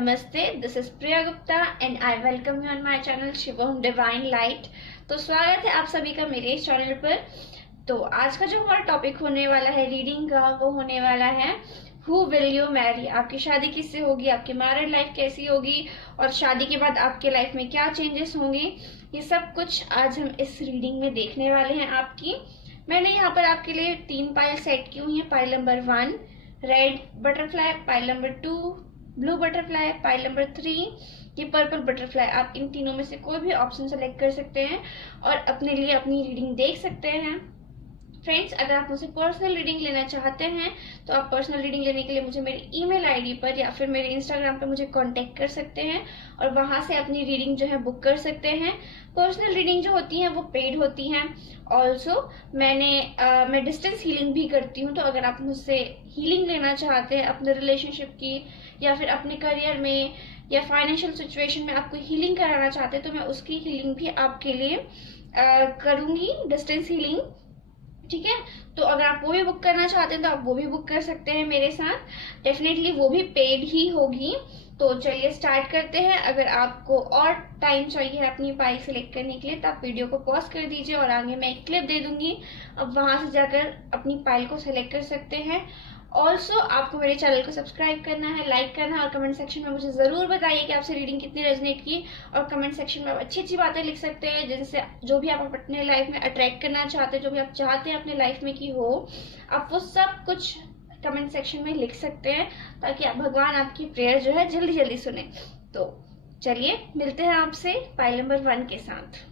नमस्ते, this is Priya Gupta and I welcome you on my channel Shivam divine light. तो स्वागत है आप सभी का मेरे इस चैनल पर। तो आज का जो हमारा टॉपिक होने वाला है रीडिंग का, वो होने वाला है हु विल यू मैरी। आपकी शादी किससे होगी, आपकी मैरिड लाइफ कैसी होगी और शादी के बाद आपके लाइफ में क्या चेंजेस होंगे, ये सब कुछ आज हम इस रीडिंग में देखने वाले हैं आपकी। मैंने यहाँ पर आपके लिए 3 पाइल सेट की हुई है। Pile number 1 red butterfly, pile number 2 blue butterfly, pile number 3 ये पर्पल बटरफ्लाई। आप इन तीनों में से कोई भी ऑप्शन सेलेक्ट कर सकते हैं और अपने लिए अपनी रीडिंग देख सकते हैं। फ्रेंड्स, अगर आप मुझसे पर्सनल रीडिंग लेना चाहते हैं तो आप पर्सनल रीडिंग लेने के लिए मुझे मेरी ईमेल आईडी पर या फिर मेरे इंस्टाग्राम पर मुझे कांटेक्ट कर सकते हैं और वहां से अपनी रीडिंग जो है बुक कर सकते हैं। पर्सनल रीडिंग जो होती है वो पेड होती हैं। ऑल्सो मैं डिस्टेंस हीलिंग भी करती हूँ। तो अगर आप मुझसे हीलिंग लेना चाहते हैं अपने रिलेशनशिप की या फिर अपने करियर में या फाइनेंशियल सिचुएशन में आपको हीलिंग कराना चाहते हैं तो मैं उसकी हीलिंग भी आपके लिए करूंगी, डिस्टेंस हीलिंग। ठीक है, तो अगर आप वो भी बुक करना चाहते हैं तो आप वो भी बुक कर सकते हैं मेरे साथ। डेफिनेटली वो भी पेड ही होगी। तो चलिए स्टार्ट करते हैं। अगर आपको और टाइम चाहिए अपनी पाइल सेलेक्ट करने के लिए तो आप वीडियो को पॉज कर दीजिए और आगे मैं एक क्लिप दे दूंगी। अब वहां से जाकर अपनी पाइल को सेलेक्ट कर सकते हैं। ऑल्सो आपको मेरे चैनल को सब्सक्राइब करना है, लाइक करना है और कमेंट सेक्शन में मुझे जरूर बताइए कि आपसे रीडिंग कितनी रेजोनेट की। और कमेंट सेक्शन में आप अच्छी अच्छी बातें लिख सकते हैं जिनसे जो भी आप अपने लाइफ में अट्रैक्ट करना चाहते हैं, जो भी आप चाहते हैं अपने लाइफ में कि हो, आप वो सब कुछ कमेंट सेक्शन में लिख सकते हैं ताकि भगवान आपकी प्रेयर जो है जल्दी जल्दी सुने। तो चलिए मिलते हैं आपसे पाइल नंबर 1 के साथ।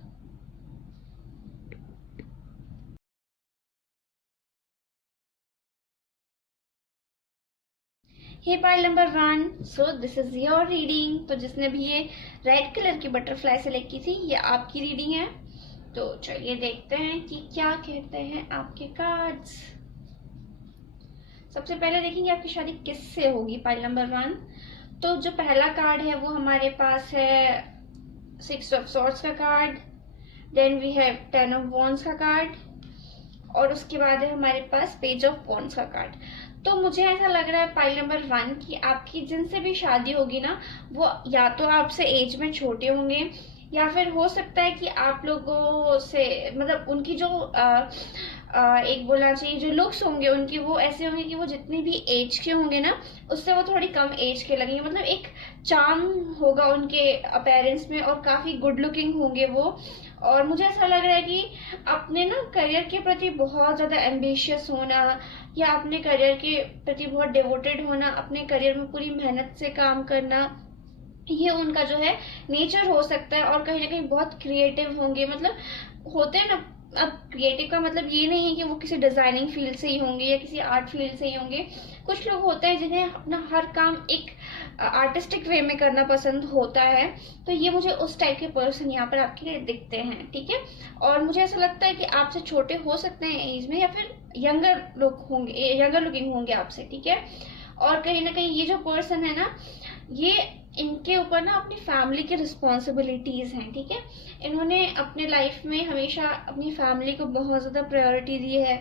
हे pile number 1, so this is your reading. तो जिसने भी ये रेड कलर की बटरफ्लाई सेलेक्ट की थी, ये आपकी रीडिंग है। तो चलिए देखते हैं कि क्या कहते हैं आपके कार्ड्स। सबसे पहले देखेंगे आपकी शादी किससे होगी, पाइल नंबर 1। तो जो पहला कार्ड है वो हमारे पास है 6 ऑफ सॉर्ड्स का card, then we have 10 of wands का कार्ड और उसके बाद है हमारे पास पेज ऑफ वॉन्ड्स का कार्ड। तो मुझे ऐसा लग रहा है पाइल नंबर 1 की आपकी जिनसे भी शादी होगी ना, वो या तो आपसे एज में छोटे होंगे या फिर हो सकता है कि आप लोगों से मतलब उनकी जो एक बोलना चाहिए जो लुक्स होंगे उनकी वो ऐसे होंगे कि वो जितनी भी एज के होंगे ना उससे वो थोड़ी कम एज के लगेंगे। मतलब एक चार्म होगा उनके अपीयरेंस में और काफी गुड लुकिंग होंगे वो। और मुझे ऐसा लग रहा है कि अपने ना करियर के प्रति बहुत ज्यादा एम्बिशियस होना या अपने करियर के प्रति बहुत डिवोटेड होना, अपने करियर में पूरी मेहनत से काम करना, ये उनका जो है नेचर हो सकता है। और कहीं ना कहीं बहुत क्रिएटिव होंगे। मतलब होते हैं ना, अब क्रिएटिव का मतलब ये नहीं है कि वो किसी डिजाइनिंग फील्ड से ही होंगे या किसी आर्ट फील्ड से ही होंगे। कुछ लोग होते हैं जिन्हें अपना हर काम एक आर्टिस्टिक वे में करना पसंद होता है। तो ये मुझे उस टाइप के पर्सन यहाँ पर आपके लिए दिखते हैं। ठीक है, और मुझे ऐसा लगता है कि आपसे छोटे हो सकते हैं एज में या फिर यंगर लोग होंगे, यंगर लुकिंग होंगे आपसे। ठीक है, और कहीं ना कहीं ये जो पर्सन है ना, ये इनके ऊपर ना अपनी फैमिली की रिस्पॉन्सिबिलिटीज हैं। ठीक है, इन्होंने अपने लाइफ में हमेशा अपनी फैमिली को बहुत ज्यादा प्रायोरिटी दी है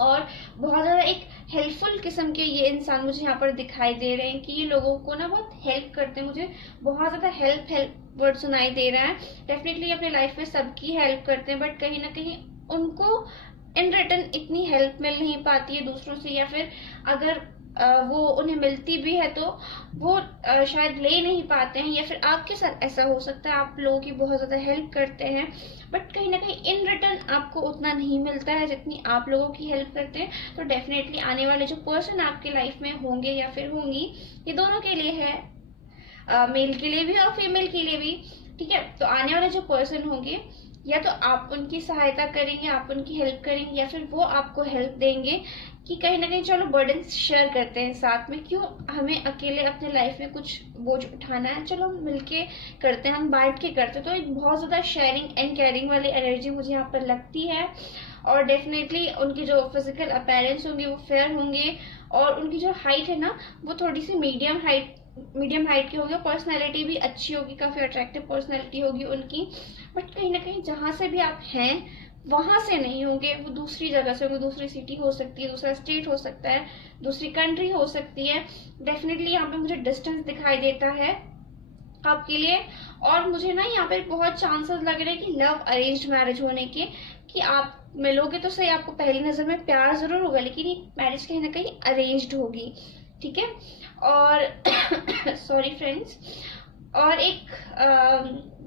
और बहुत ज्यादा एक हेल्पफुल किस्म के ये इंसान मुझे यहाँ पर दिखाई दे रहे हैं कि ये लोगों को ना बहुत हेल्प करते हैं। मुझे बहुत ज्यादा हेल्प वर्ड सुनाई दे रहा है। डेफिनेटली अपने लाइफ में सबकी हेल्प करते हैं बट कहीं ना कहीं उनको इन रिटर्न इतनी हेल्प मिल नहीं पाती है दूसरों से, या फिर अगर वो उन्हें मिलती भी है तो वो शायद ले नहीं पाते हैं। या फिर आपके साथ ऐसा हो सकता है आप लोगों की बहुत ज्यादा हेल्प करते हैं बट कहीं ना कहीं इन रिटर्न आपको उतना नहीं मिलता है जितनी आप लोगों की हेल्प करते हैं। तो डेफिनेटली आने वाले जो पर्सन आपके लाइफ में होंगे या फिर होंगी, ये दोनों के लिए है, मेल के लिए भी और फीमेल के लिए भी। ठीक है, तो आने वाले जो पर्सन होंगे या तो आप उनकी सहायता करेंगे, आप उनकी हेल्प करेंगे या फिर वो आपको हेल्प देंगे कि कहीं ना कहीं चलो बर्डन शेयर करते हैं साथ में। क्यों हमें अकेले अपने लाइफ में कुछ बोझ उठाना है, चलो हम मिलके करते हैं, हम बांट के करते हैं। तो एक बहुत ज्यादा शेयरिंग एंड केयरिंग वाली एनर्जी मुझे यहाँ पर लगती है। और डेफिनेटली उनकी जो फिजिकल अपीयरेंस होंगे वो फेयर होंगे और उनकी जो हाइट है ना वो थोड़ी सी मीडियम हाइट की होगी। पर्सनैलिटी भी अच्छी होगी, काफी अट्रैक्टिव पर्सनैलिटी होगी उनकी। बट कहीं ना कहीं जहां से भी आप हैं वहां से नहीं होंगे, वो दूसरी जगह से होंगे, दूसरी सिटी हो सकती है, दूसरा स्टेट हो सकता है, दूसरी कंट्री हो सकती है। डेफिनेटली यहाँ पे मुझे डिस्टेंस दिखाई देता है आपके लिए। और मुझे ना यहाँ पे बहुत चांसेस लग रहे हैं कि लव अरेंज्ड मैरिज होने के, कि आप मिलोगे तो सही, आपको पहली नजर में प्यार जरूर होगा, लेकिन ये मैरिज कहीं ना कहीं अरेंज्ड होगी, ठीक है। और सॉरी फ्रेंड्स, और एक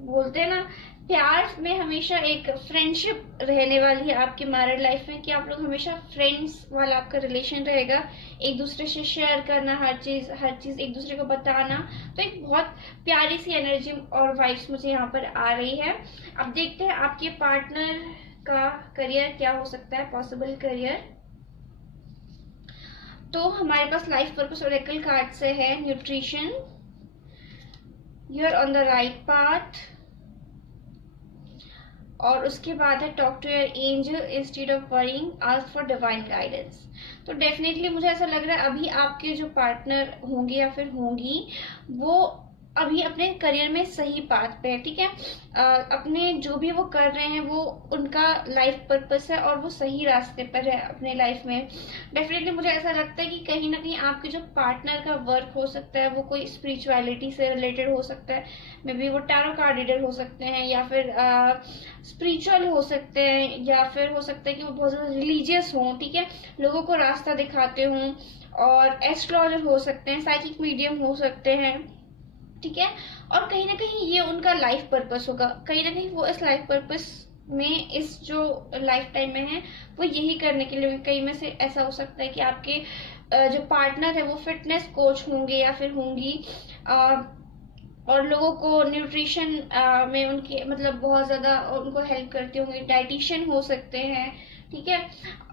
बोलते हैं ना, प्यार में हमेशा एक फ्रेंडशिप रहने वाली है आपकी मैरिड लाइफ में, कि आप लोग हमेशा फ्रेंड्स वाला आपका रिलेशन रहेगा, एक दूसरे से शेयर करना हर चीज एक दूसरे को बताना। तो एक बहुत प्यारी सी एनर्जी और वाइब्स मुझे यहाँ पर आ रही है। अब देखते हैं आपके पार्टनर का करियर क्या हो सकता है, पॉसिबल करियर। तो हमारे पास लाइफ पर्पस ओरेकल कार्ड से है nutrition, you are on the right path. और उसके बाद है talk to your angel instead of worrying, ask for divine guidance. तो डेफिनेटली मुझे ऐसा लग रहा है अभी आपके जो पार्टनर होंगे या फिर होंगी, वो अभी अपने करियर में सही पाथ पे है, ठीक है। अपने जो भी वो कर रहे हैं वो उनका लाइफ पर्पस है और वो सही रास्ते पर है अपने लाइफ में। डेफिनेटली मुझे ऐसा लगता है कि कहीं ना कहीं आपके जो पार्टनर का वर्क हो सकता है वो कोई स्पिरिचुअलिटी से रिलेटेड हो सकता है, मे बी वो टैरो कार्ड रीडर हो सकते हैं, या फिर स्पिरिचुअल हो सकते हैं, या फिर हो सकता है कि वो बहुत ज्यादा रिलीजियस हों, ठीक है, लोगों को रास्ता दिखाते हों। और एस्ट्रोलॉजर हो सकते हैं, साइकिक मीडियम हो सकते हैं, ठीक है। और कहीं ना कहीं ये उनका लाइफ पर्पस होगा, कहीं ना कहीं वो इस लाइफ पर्पस में, इस जो लाइफ टाइम में है वो यही करने के लिए। कहीं में से ऐसा हो सकता है कि आपके जो पार्टनर है वो फिटनेस कोच होंगे या फिर होंगी, और लोगों को न्यूट्रिशन में उनके मतलब बहुत ज्यादा उनको हेल्प करते होंगे, डाइटिशियन हो सकते हैं, ठीक है।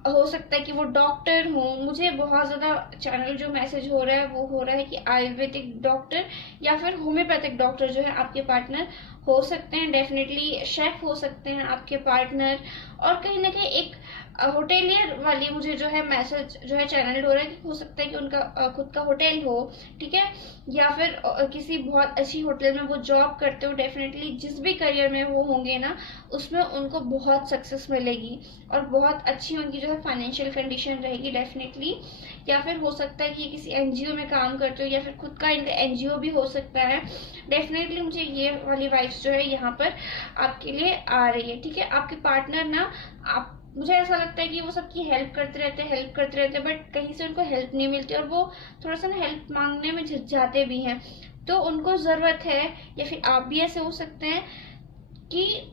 हो सकता है कि वो डॉक्टर हो। मुझे बहुत ज्यादा चैनल जो मैसेज हो रहा है वो हो रहा है कि आयुर्वेदिक डॉक्टर या फिर होम्योपैथिक डॉक्टर जो है आपके पार्टनर हो सकते हैं। डेफिनेटली शेफ हो सकते हैं आपके पार्टनर। और कहीं ना कहीं एक होटेलियर वाली मुझे जो है मैसेज जो है चैनल हो रहा है कि हो सकता है कि उनका खुद का होटल हो, ठीक है, या फिर किसी बहुत अच्छी होटल में वो जॉब करते हो। डेफिनेटली जिस भी करियर में वो होंगे ना, उसमें उनको बहुत सक्सेस मिलेगी और बहुत अच्छी उनकी जो है फाइनेंशियल कंडीशन रहेगी डेफिनेटली। या फिर हो सकता है कि किसी एनजीओ में काम करते हो या फिर खुद का एनजीओ भी हो सकता है। डेफिनेटली मुझे ये वाली वाइब्स जो है यहाँ पर आपके लिए आ रही है, ठीक है। आपके पार्टनर ना, आप मुझे ऐसा लगता है कि वो सबकी हेल्प करते रहते, बट कहीं से उनको हेल्प नहीं मिलती और वो थोड़ा सा ना हेल्प मांगने में झिझाते भी हैं। तो उनको जरूरत है, या फिर आप भी ऐसे हो सकते हैं कि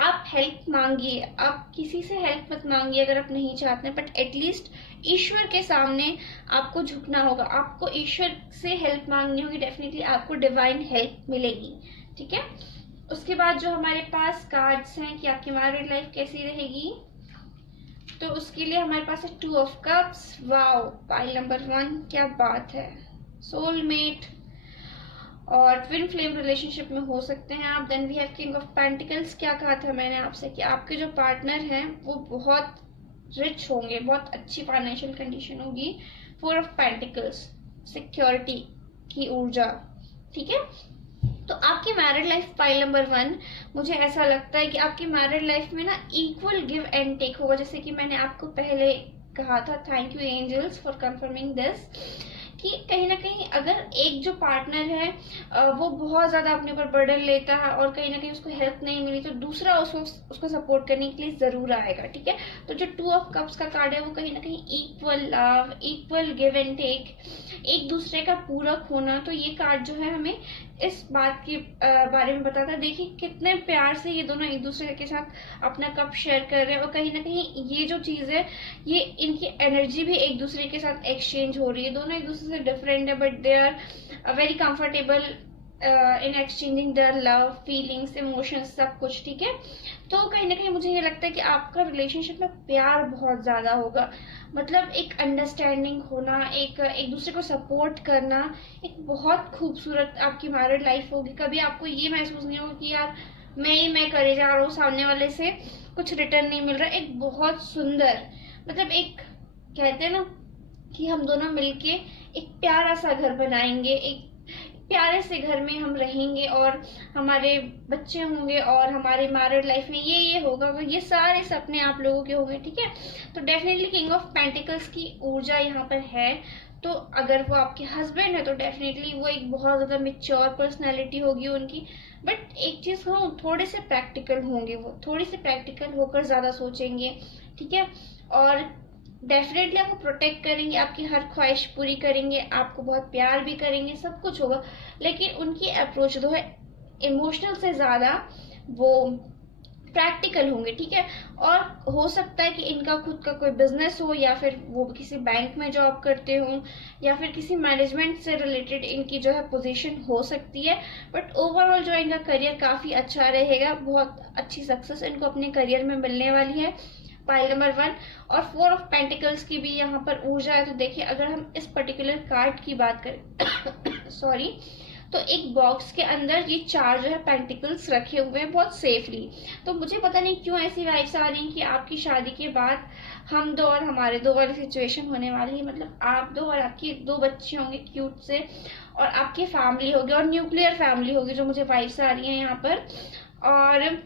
आप हेल्प मांगिए, आप किसी से हेल्प मत मांगिए अगर आप नहीं चाहते, बट एटलीस्ट ईश्वर के सामने आपको झुकना होगा, आपको ईश्वर से हेल्प मांगनी होगी। डेफिनेटली आपको डिवाइन हेल्प मिलेगी, ठीक है। उसके बाद जो हमारे पास कार्ड्स हैं कि आपकी मैरिड लाइफ कैसी रहेगी, तो उसके लिए हमारे पास है 2 of cups. Wow, pile number 1, क्या बात है। सोलमेट और ट्विन फ्लेम रिलेशनशिप में हो सकते हैं आप। Then we have king of pentacles. क्या कहा था मैंने आपसे कि आपके जो पार्टनर हैं वो बहुत रिच होंगे, बहुत अच्छी फाइनेंशियल कंडीशन होगी। 4 ऑफ पेंटिकल्स, सिक्योरिटी की ऊर्जा, ठीक है। तो आपकी मैरिड लाइफ पाइल नंबर 1, मुझे ऐसा लगता है कि आपकी मैरिड लाइफ में ना इक्वल गिव एंड टेक होगा, जैसे कि मैंने आपको पहले कहा था। Thank you angels for confirming this, कि कहीं ना कहीं अगर एक जो पार्टनर है वो बहुत ज्यादा अपने ऊपर बर्डन लेता है और कहीं ना कहीं उसको हेल्प नहीं मिली, तो दूसरा उसको सपोर्ट करने के लिए जरूर आएगा, ठीक है। तो जो 2 ऑफ कप्स का कार्ड है वो कहीं ना कहीं equal love, equal give and take, एक दूसरे का पूरक होना। तो ये कार्ड जो है हमें इस बात के बारे में बताता है। देखिए कितने प्यार से ये दोनों एक दूसरे के साथ अपना कप शेयर कर रहे हैं, और कहीं ना कहीं ये जो चीज है, ये इनकी एनर्जी भी एक दूसरे के साथ एक्सचेंज हो रही है। दोनों एक दूसरे से डिफरेंट है, but they are very comfortable in exchanging their love, feelings, emotions, सब कुछ, ठीक है। तो कहीं ना कहीं मुझे ये लगता है कि आपका रिलेशनशिप में प्यार बहुत ज्यादा होगा, मतलब एक अंडरस्टैंडिंग होना, एक दूसरे को सपोर्ट करना, एक बहुत खूबसूरत आपकी मैरिड लाइफ होगी। कभी आपको ये महसूस नहीं होगा कि यार मैं करे जा रहा हूँ, सामने वाले से कुछ रिटर्न नहीं मिल रहा। एक बहुत सुंदर, मतलब एक कहते हैं ना कि हम दोनों मिलके एक प्यारा सा घर बनाएंगे, एक प्यारे से घर में हम रहेंगे और हमारे बच्चे होंगे और हमारे मैरिड लाइफ में ये होगा, ये सारे सपने आप लोगों के होंगे, ठीक है। तो डेफिनेटली किंग ऑफ पेंटिकल्स की ऊर्जा यहाँ पर है। तो अगर वो आपके हस्बैंड है तो डेफिनेटली वो एक बहुत ज्यादा मेच्योर पर्सनैलिटी होगी उनकी। बट एक चीज कहूँ, थोड़े से प्रैक्टिकल होंगे, वो थोड़ी से प्रैक्टिकल होकर ज्यादा सोचेंगे, ठीक है। और डेफिनेटली आपको प्रोटेक्ट करेंगे, आपकी हर ख्वाहिश पूरी करेंगे, आपको बहुत प्यार भी करेंगे, सब कुछ होगा। लेकिन उनकी अप्रोच जो है इमोशनल से ज्यादा वो प्रैक्टिकल होंगे, ठीक है। और हो सकता है कि इनका खुद का कोई बिजनेस हो, या फिर वो किसी बैंक में जॉब करते हो, या फिर किसी मैनेजमेंट से रिलेटेड इनकी जो है पोजीशन हो सकती है। बट ओवरऑल जो इनका करियर काफी अच्छा रहेगा, बहुत अच्छी सक्सेस इनको अपने करियर में मिलने वाली है, पाइल नंबर 1। और 4 ऑफ पेंटिकल्स की भी यहाँ पर ऊर्जा है। तो देखिए, अगर हम इस पर्टिकुलर कार्ड की बात करें सॉरी, तो एक बॉक्स के अंदर ये 4 जो है पेंटिकल्स रखे हुए हैं बहुत सेफली। तो मुझे पता नहीं क्यों ऐसी वाइब्स आ रही हैं कि आपकी शादी के बाद हम दो और हमारे दो वाली सिचुएशन होने वाली है। मतलब आप दो और आपकी 2 बच्चे होंगे क्यूट से, और आपकी फैमिली होगी और न्यूक्लियर फैमिली होगी, जो मुझे वाइब्स आ रही है यहाँ पर। और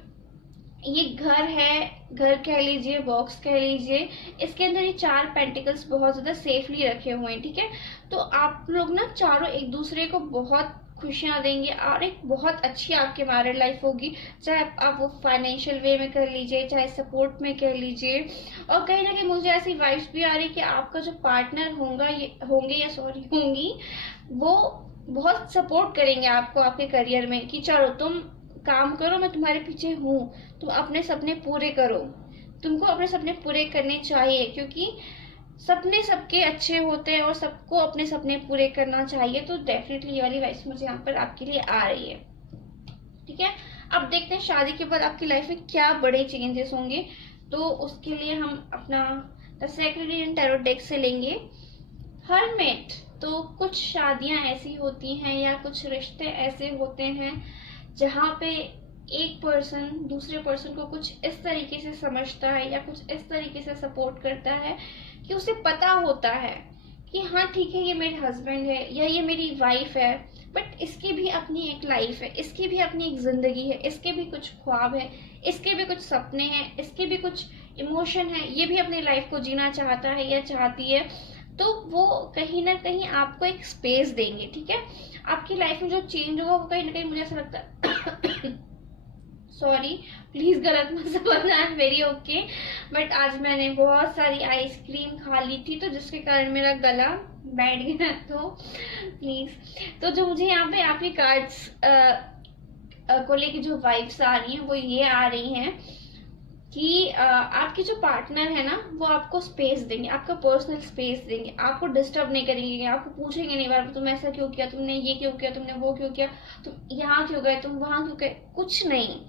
ये घर है, घर कह लीजिए, बॉक्स कह लीजिए, इसके अंदर ये 4 पेंटिकल्स बहुत ज्यादा सेफली रखे हुए हैं, ठीक है। तो आप लोग ना चारों एक दूसरे को बहुत खुशियां देंगे और एक बहुत अच्छी आपकी मैरिड लाइफ होगी। चाहे आप वो फाइनेंशियल वे में कर लीजिए, चाहे सपोर्ट में कह लीजिए। और कहीं ना कहीं मुझे ऐसी वाइब्स भी आ रही है कि आपका जो पार्टनर होंगी, वो बहुत सपोर्ट करेंगे आपको आपके करियर में, कि चलो तुम काम करो, मैं तुम्हारे पीछे हूँ, तुम अपने सपने पूरे करो। तुमको अपने सपने पूरे करने चाहिए, क्योंकि सपने सबके अच्छे होते हैं और सबको अपने सपने पूरे करना चाहिए। तो डेफिनेटली ये वाली वाइब्स मुझे यहाँ पर आपके लिए आ रही है, ठीक है। अब देखते हैं शादी के बाद आपकी लाइफ में क्या बड़े चेंजेस होंगे। तो उसके लिए हम अपना the sacred in tarot deck से लेंगे हर्मिट। तो कुछ शादियां ऐसी होती हैं या कुछ रिश्ते ऐसे होते हैं जहाँ पे एक पर्सन दूसरे पर्सन को कुछ इस तरीके से समझता है या कुछ इस तरीके से सपोर्ट करता है कि उसे पता होता है कि हाँ ठीक है, ये मेरे हस्बैंड है या ये मेरी वाइफ है, बट इसकी भी अपनी एक लाइफ है, इसकी भी अपनी एक जिंदगी है, इसके भी कुछ ख्वाब है, इसके भी कुछ सपने हैं, इसके भी कुछ इमोशन है, ये भी अपनी लाइफ को जीना चाहता है या चाहती है। तो वो कहीं ना कहीं आपको एक स्पेस देंगे, ठीक है। आपकी लाइफ में जो चेंज होगा वो कहीं ना कहीं, मुझे ऐसा लगता है सॉरी प्लीज गलत मत समझना, I am very okay, but आज मैंने बहुत सारी आइसक्रीम खा ली थी तो जिसके कारण मेरा गला बैठ गया, तो प्लीज। तो जो मुझे यहाँ पे आपके कार्ड्स को लेके जो वाइब्स आ रही हैं वो ये आ रही हैं कि आपके जो पार्टनर है ना वो आपको स्पेस देंगे, आपका पर्सनल स्पेस देंगे, आपको डिस्टर्ब नहीं करेंगे, आपको पूछेंगे नहीं बार तुम ऐसा क्यों किया, तुमने ये क्यों किया, तुमने वो क्यों किया, तुम यहाँ क्यों गए, तुम वहां क्यों गए, कुछ नहीं।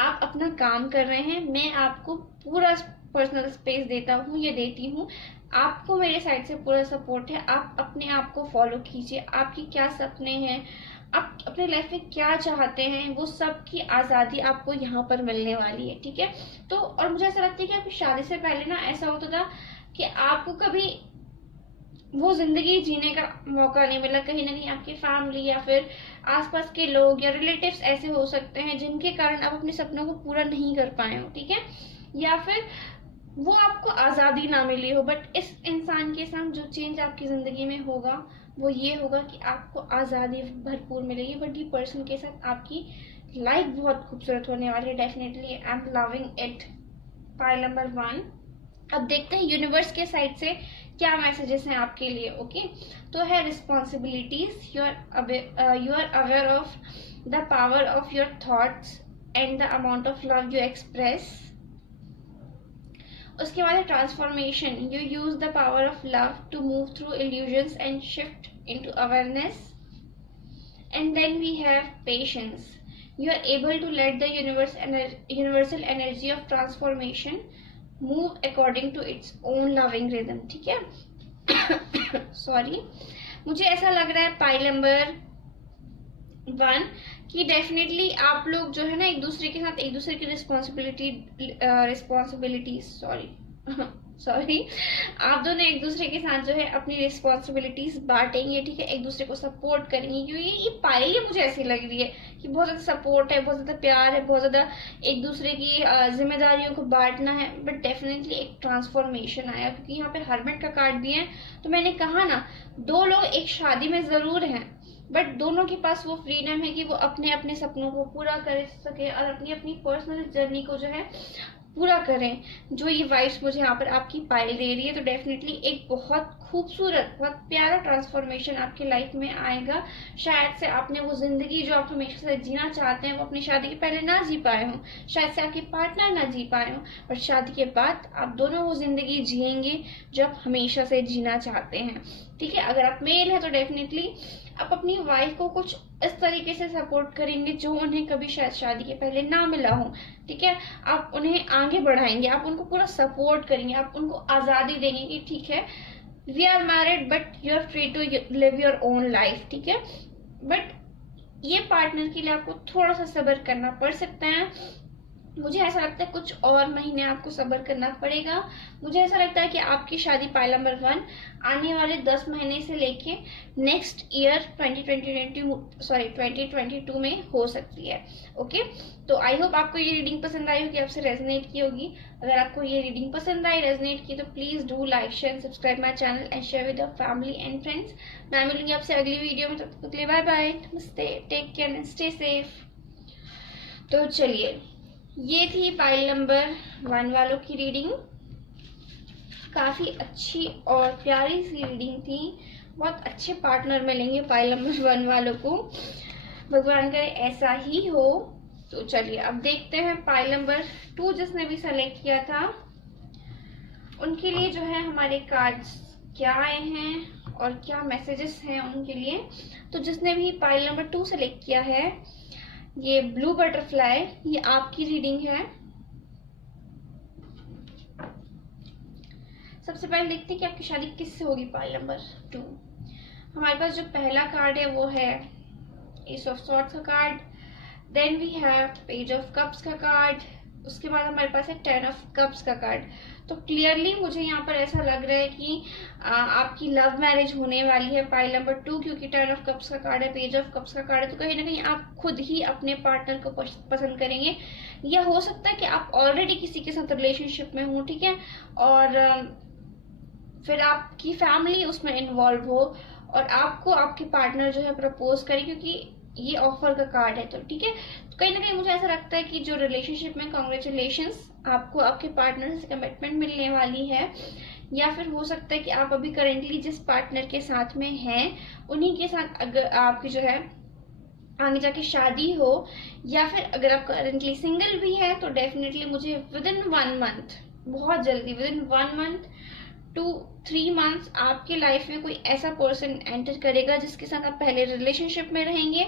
आप अपना काम कर रहे हैं, मैं आपको पूरा पर्सनल स्पेस देता हूँ, ये देती हूँ, आपको मेरे साइड से पूरा सपोर्ट है। आप अपने आप को फॉलो कीजिए, आपकी क्या सपने हैं, आप अपने लाइफ में क्या चाहते हैं, वो सब की आजादी आपको यहाँ पर मिलने वाली है, ठीक है। तो और मुझे ऐसा लगता है कि आपकी शादी से पहले ना ऐसा होता था कि आपको कभी वो जिंदगी जीने का मौका नहीं मिला। कहीं ना कहीं आपकी फैमिली या फिर आसपास के लोग या रिलेटिव्स ऐसे हो सकते हैं जिनके कारण आप अपने सपनों को पूरा नहीं कर पाए हो, ठीक है, या फिर वो आपको आजादी ना मिली हो। बट इस इंसान के साथ जो चेंज आपकी जिंदगी में होगा वो ये होगा कि आपको आजादी भरपूर मिलेगी, बट ये पर्सन के साथ आपकी लाइफ बहुत खूबसूरत होने वाली है। Definitely I am loving it, pile number 1। अब देखते हैं यूनिवर्स के साइड से क्या मैसेजेस हैं आपके लिए, ओके। तो है responsibilities, you are aware of the power of your thoughts and the amount of love you express. उसके बाद है transformation, you use the power of love to move through illusions and shift into awareness. And then we have patience, you are able to let the universal energy of transformation move according to its own loving rhythm, ठीक है। Sorry, मुझे ऐसा लग रहा है pile number 1 कि definitely आप लोग जो है ना एक दूसरे के साथ एक दूसरे की रिस्पॉन्सिबिलिटीज सॉरी, आप दोनों एक दूसरे के साथ जो है अपनी रिस्पॉन्सिबिलिटीज बांटेंगे, ठीक है, एक दूसरे को सपोर्ट करेंगे, क्योंकि ये पायल ही मुझे ऐसी लग रही है कि बहुत ज्यादा सपोर्ट है, बहुत ज्यादा प्यार है, बहुत ज्यादा एक दूसरे की जिम्मेदारियों को बांटना है। बट डेफिनेटली एक ट्रांसफॉर्मेशन आया, क्योंकि यहाँ पे हर्मिट का कार्ड भी है। तो मैंने कहा ना, दो लोग एक शादी में जरूर हैं, बट दोनों के पास वो फ्रीडम है कि वो अपने अपने सपनों को पूरा कर सके और अपनी अपनी पर्सनल जर्नी को जो है पूरा करें। जो ये वाइब्स मुझे यहाँ पर आपकी पायल दे रही है, तो डेफिनेटली एक बहुत खूबसूरत, बहुत प्यारा ट्रांसफॉर्मेशन आपकी लाइफ में आएगा। शायद से आपने वो जिंदगी जो आप हमेशा से जीना चाहते हैं वो अपनी शादी के पहले ना जी पाए हों, शायद से आपके पार्टनर ना जी पाए हों, बट शादी के बाद आप दोनों वो जिंदगी जिएंगे जो आप हमेशा से जीना चाहते हैं, ठीक है। अगर आप मेल है तो डेफिनेटली आप अपनी वाइफ को कुछ इस तरीके से सपोर्ट करेंगे जो उन्हें कभी शायद शादी के पहले ना मिला हो, ठीक है। आप उन्हें आगे बढ़ाएंगे, आप उनको पूरा सपोर्ट करेंगे, आप उनको आजादी देंगे कि ठीक है, we are married but you are free to live your own life, ठीक है। बट ये पार्टनर के लिए आपको थोड़ा सा सब्र करना पड़ सकता है। मुझे ऐसा लगता है कुछ और महीने आपको सब्र करना पड़ेगा। मुझे ऐसा लगता है कि आपकी शादी पाइल नंबर 1 आने वाले 10 महीने से लेके नेक्स्ट ईयर 2022 में हो सकती है। ओके, तो आई होप आपको ये रीडिंग पसंद आई होगी, आपसे रेजोनेट की होगी। अगर आपको ये रीडिंग पसंद आई, रेजोनेट की, तो please do like share subscribe my channel and share with your family and friends. मैं मिलूंगी आपसे अगली वीडियो में, तब तक के लिए बाय बाय, नमस्ते, take care and stay safe. तो चलिए, ये थी पाइल नंबर 1 वालों की रीडिंग। काफी अच्छी और प्यारी सी रीडिंग थी। बहुत अच्छे पार्टनर मिलेंगे पाइल नंबर 1 वालों को, भगवान करे ऐसा ही हो। तो चलिए अब देखते हैं पाइल नंबर 2 जिसने भी सेलेक्ट किया था उनके लिए जो है हमारे कार्ड्स क्या आए हैं और क्या मैसेजेस हैं उनके लिए। तो जिसने भी पाइल नंबर 2 सेलेक्ट किया है, ये ब्लू बटरफ्लाई, ये आपकी रीडिंग है। सबसे पहले देखते हैं कि आपकी शादी किससे होगी पाइल नंबर 2। हमारे पास जो पहला कार्ड है वो है एस ऑफ सॉर्ड्स का card, then we have page of cups का कार्ड, उसके बाद हमारे पास है 10 ऑफ कप्स का कार्ड। तो क्लियरली मुझे यहाँ पर ऐसा लग रहा है कि आपकी लव मैरिज होने वाली है पाइल नंबर 2, क्योंकि 10 ऑफ कप्स का कार्ड है, पेज ऑफ कप्स का कार्ड है। तो कहीं ना कहीं आप खुद ही अपने पार्टनर को पसंद करेंगे, या हो सकता है कि आप ऑलरेडी किसी के साथ रिलेशनशिप में हो, ठीक है, और फिर आपकी फैमिली उसमें इन्वॉल्व हो और आपको आपके पार्टनर जो है प्रपोज करे, क्योंकि ये ऑफर का कार्ड है। तो ठीक है, तो कहीं ना कहीं मुझे ऐसा लगता है कि जो रिलेशनशिप में कांग्रेचुलेशंस, आपको आपके पार्टनर से कमिटमेंट मिलने वाली है। या फिर हो सकता है कि आप अभी करेंटली जिस पार्टनर के साथ में हैं उन्हीं के साथ अगर आपकी जो है आगे जाके शादी हो, या फिर अगर आप करेंटली सिंगल भी है तो डेफिनेटली मुझे विद इन 1 मंथ, बहुत जल्दी, within 1 month to 3 months आपकी लाइफ में कोई ऐसा पर्सन एंटर करेगा जिसके साथ आप पहले रिलेशनशिप में रहेंगे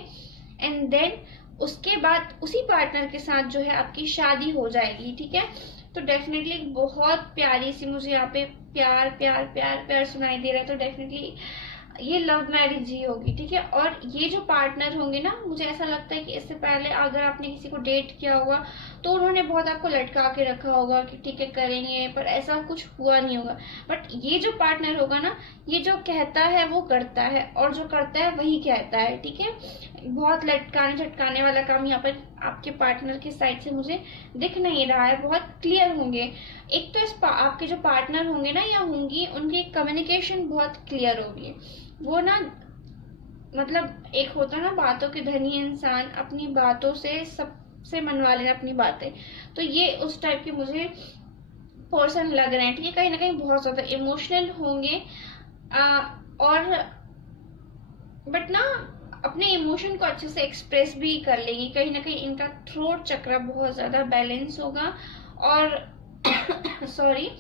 एंड देन उसके बाद उसी पार्टनर के साथ जो है आपकी शादी हो जाएगी, ठीक है। तो डेफिनेटली बहुत प्यारी सी मुझे यहाँ पे प्यार प्यार प्यार प्यार सुनाई दे रहा है। तो डेफिनेटली ये लव मैरिज ही होगी, ठीक है। और ये जो पार्टनर होंगे ना, मुझे ऐसा लगता है कि इससे पहले अगर आपने किसी को डेट किया होगा तो उन्होंने बहुत आपको लटका के रखा होगा कि ठीक है करेंगे, पर ऐसा कुछ हुआ नहीं होगा। बट ये जो पार्टनर होगा ना, ये जो कहता है वो करता है, और जो करता है वही कहता है, ठीक है। बहुत लटकाने झटकाने वाला काम यहाँ पर आपके पार्टनर की साइड से मुझे दिख नहीं रहा है। बहुत क्लियर होंगे। एक तो आपके जो पार्टनर होंगे ना या होंगी, उनकी कम्युनिकेशन बहुत क्लियर होगी। वो ना, मतलब एक होता है ना बातों के धनी इंसान, अपनी बातों से सबसे मनवा लेना अपनी बातें। तो ये उस टाइप के मुझे पर्सन लग रहे हैं, ठीक है। कहीं ना कहीं बहुत ज्यादा इमोशनल होंगे और बट ना अपने इमोशन को अच्छे से एक्सप्रेस भी कर लेंगे। कहीं ना कहीं इनका थ्रोट चक्र बहुत ज्यादा बैलेंस होगा और सॉरी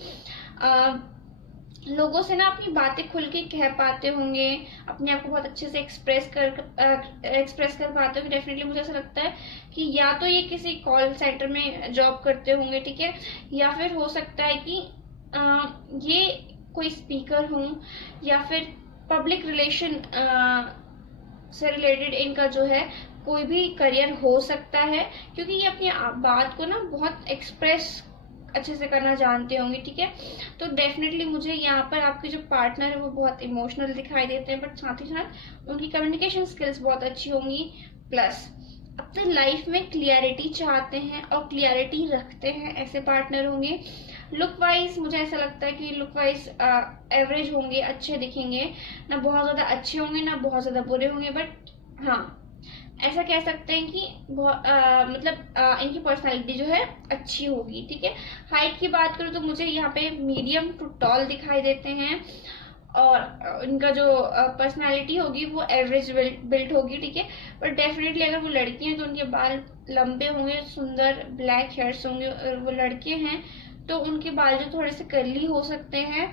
लोगों से ना अपनी बातें खुल के कह पाते होंगे, अपने आप को बहुत अच्छे से एक्सप्रेस कर पाते होंगे। डेफिनेटली मुझे ऐसा लगता है कि या तो ये किसी कॉल सेंटर में जॉब करते होंगे, ठीक है, या फिर हो सकता है कि ये कोई स्पीकर हो, या फिर पब्लिक रिलेशन से रिलेटेड इनका जो है कोई भी करियर हो सकता है, क्योंकि ये अपनी बात को ना बहुत एक्सप्रेस अच्छे से करना जानते होंगे, ठीक है। तो डेफिनेटली मुझे यहाँ पर आपके जो पार्टनर है वो बहुत इमोशनल दिखाई देते हैं, बट साथ ही साथ उनकी कम्युनिकेशन स्किल्स बहुत अच्छी होंगी। प्लस अपने लाइफ में क्लियरिटी चाहते हैं और क्लियरिटी रखते हैं, ऐसे पार्टनर होंगे। लुक वाइज मुझे ऐसा लगता है कि लुक वाइज एवरेज होंगे, अच्छे दिखेंगे, ना बहुत ज़्यादा अच्छे होंगे ना बहुत ज़्यादा बुरे होंगे, बट हाँ ऐसा कह सकते हैं कि इनकी पर्सनालिटी जो है अच्छी होगी, ठीक है। हाइट की बात करूँ तो मुझे यहाँ पे मीडियम टू टॉल दिखाई देते हैं, और इनका जो पर्सनालिटी होगी वो एवरेज बिल्ट होगी, ठीक है। पर डेफिनेटली अगर वो लड़की हैं तो उनके बाल लंबे होंगे, सुंदर ब्लैक हेयर्स होंगे, और वो लड़के हैं तो उनके बाल जो थोड़े से कर्ली हो सकते हैं,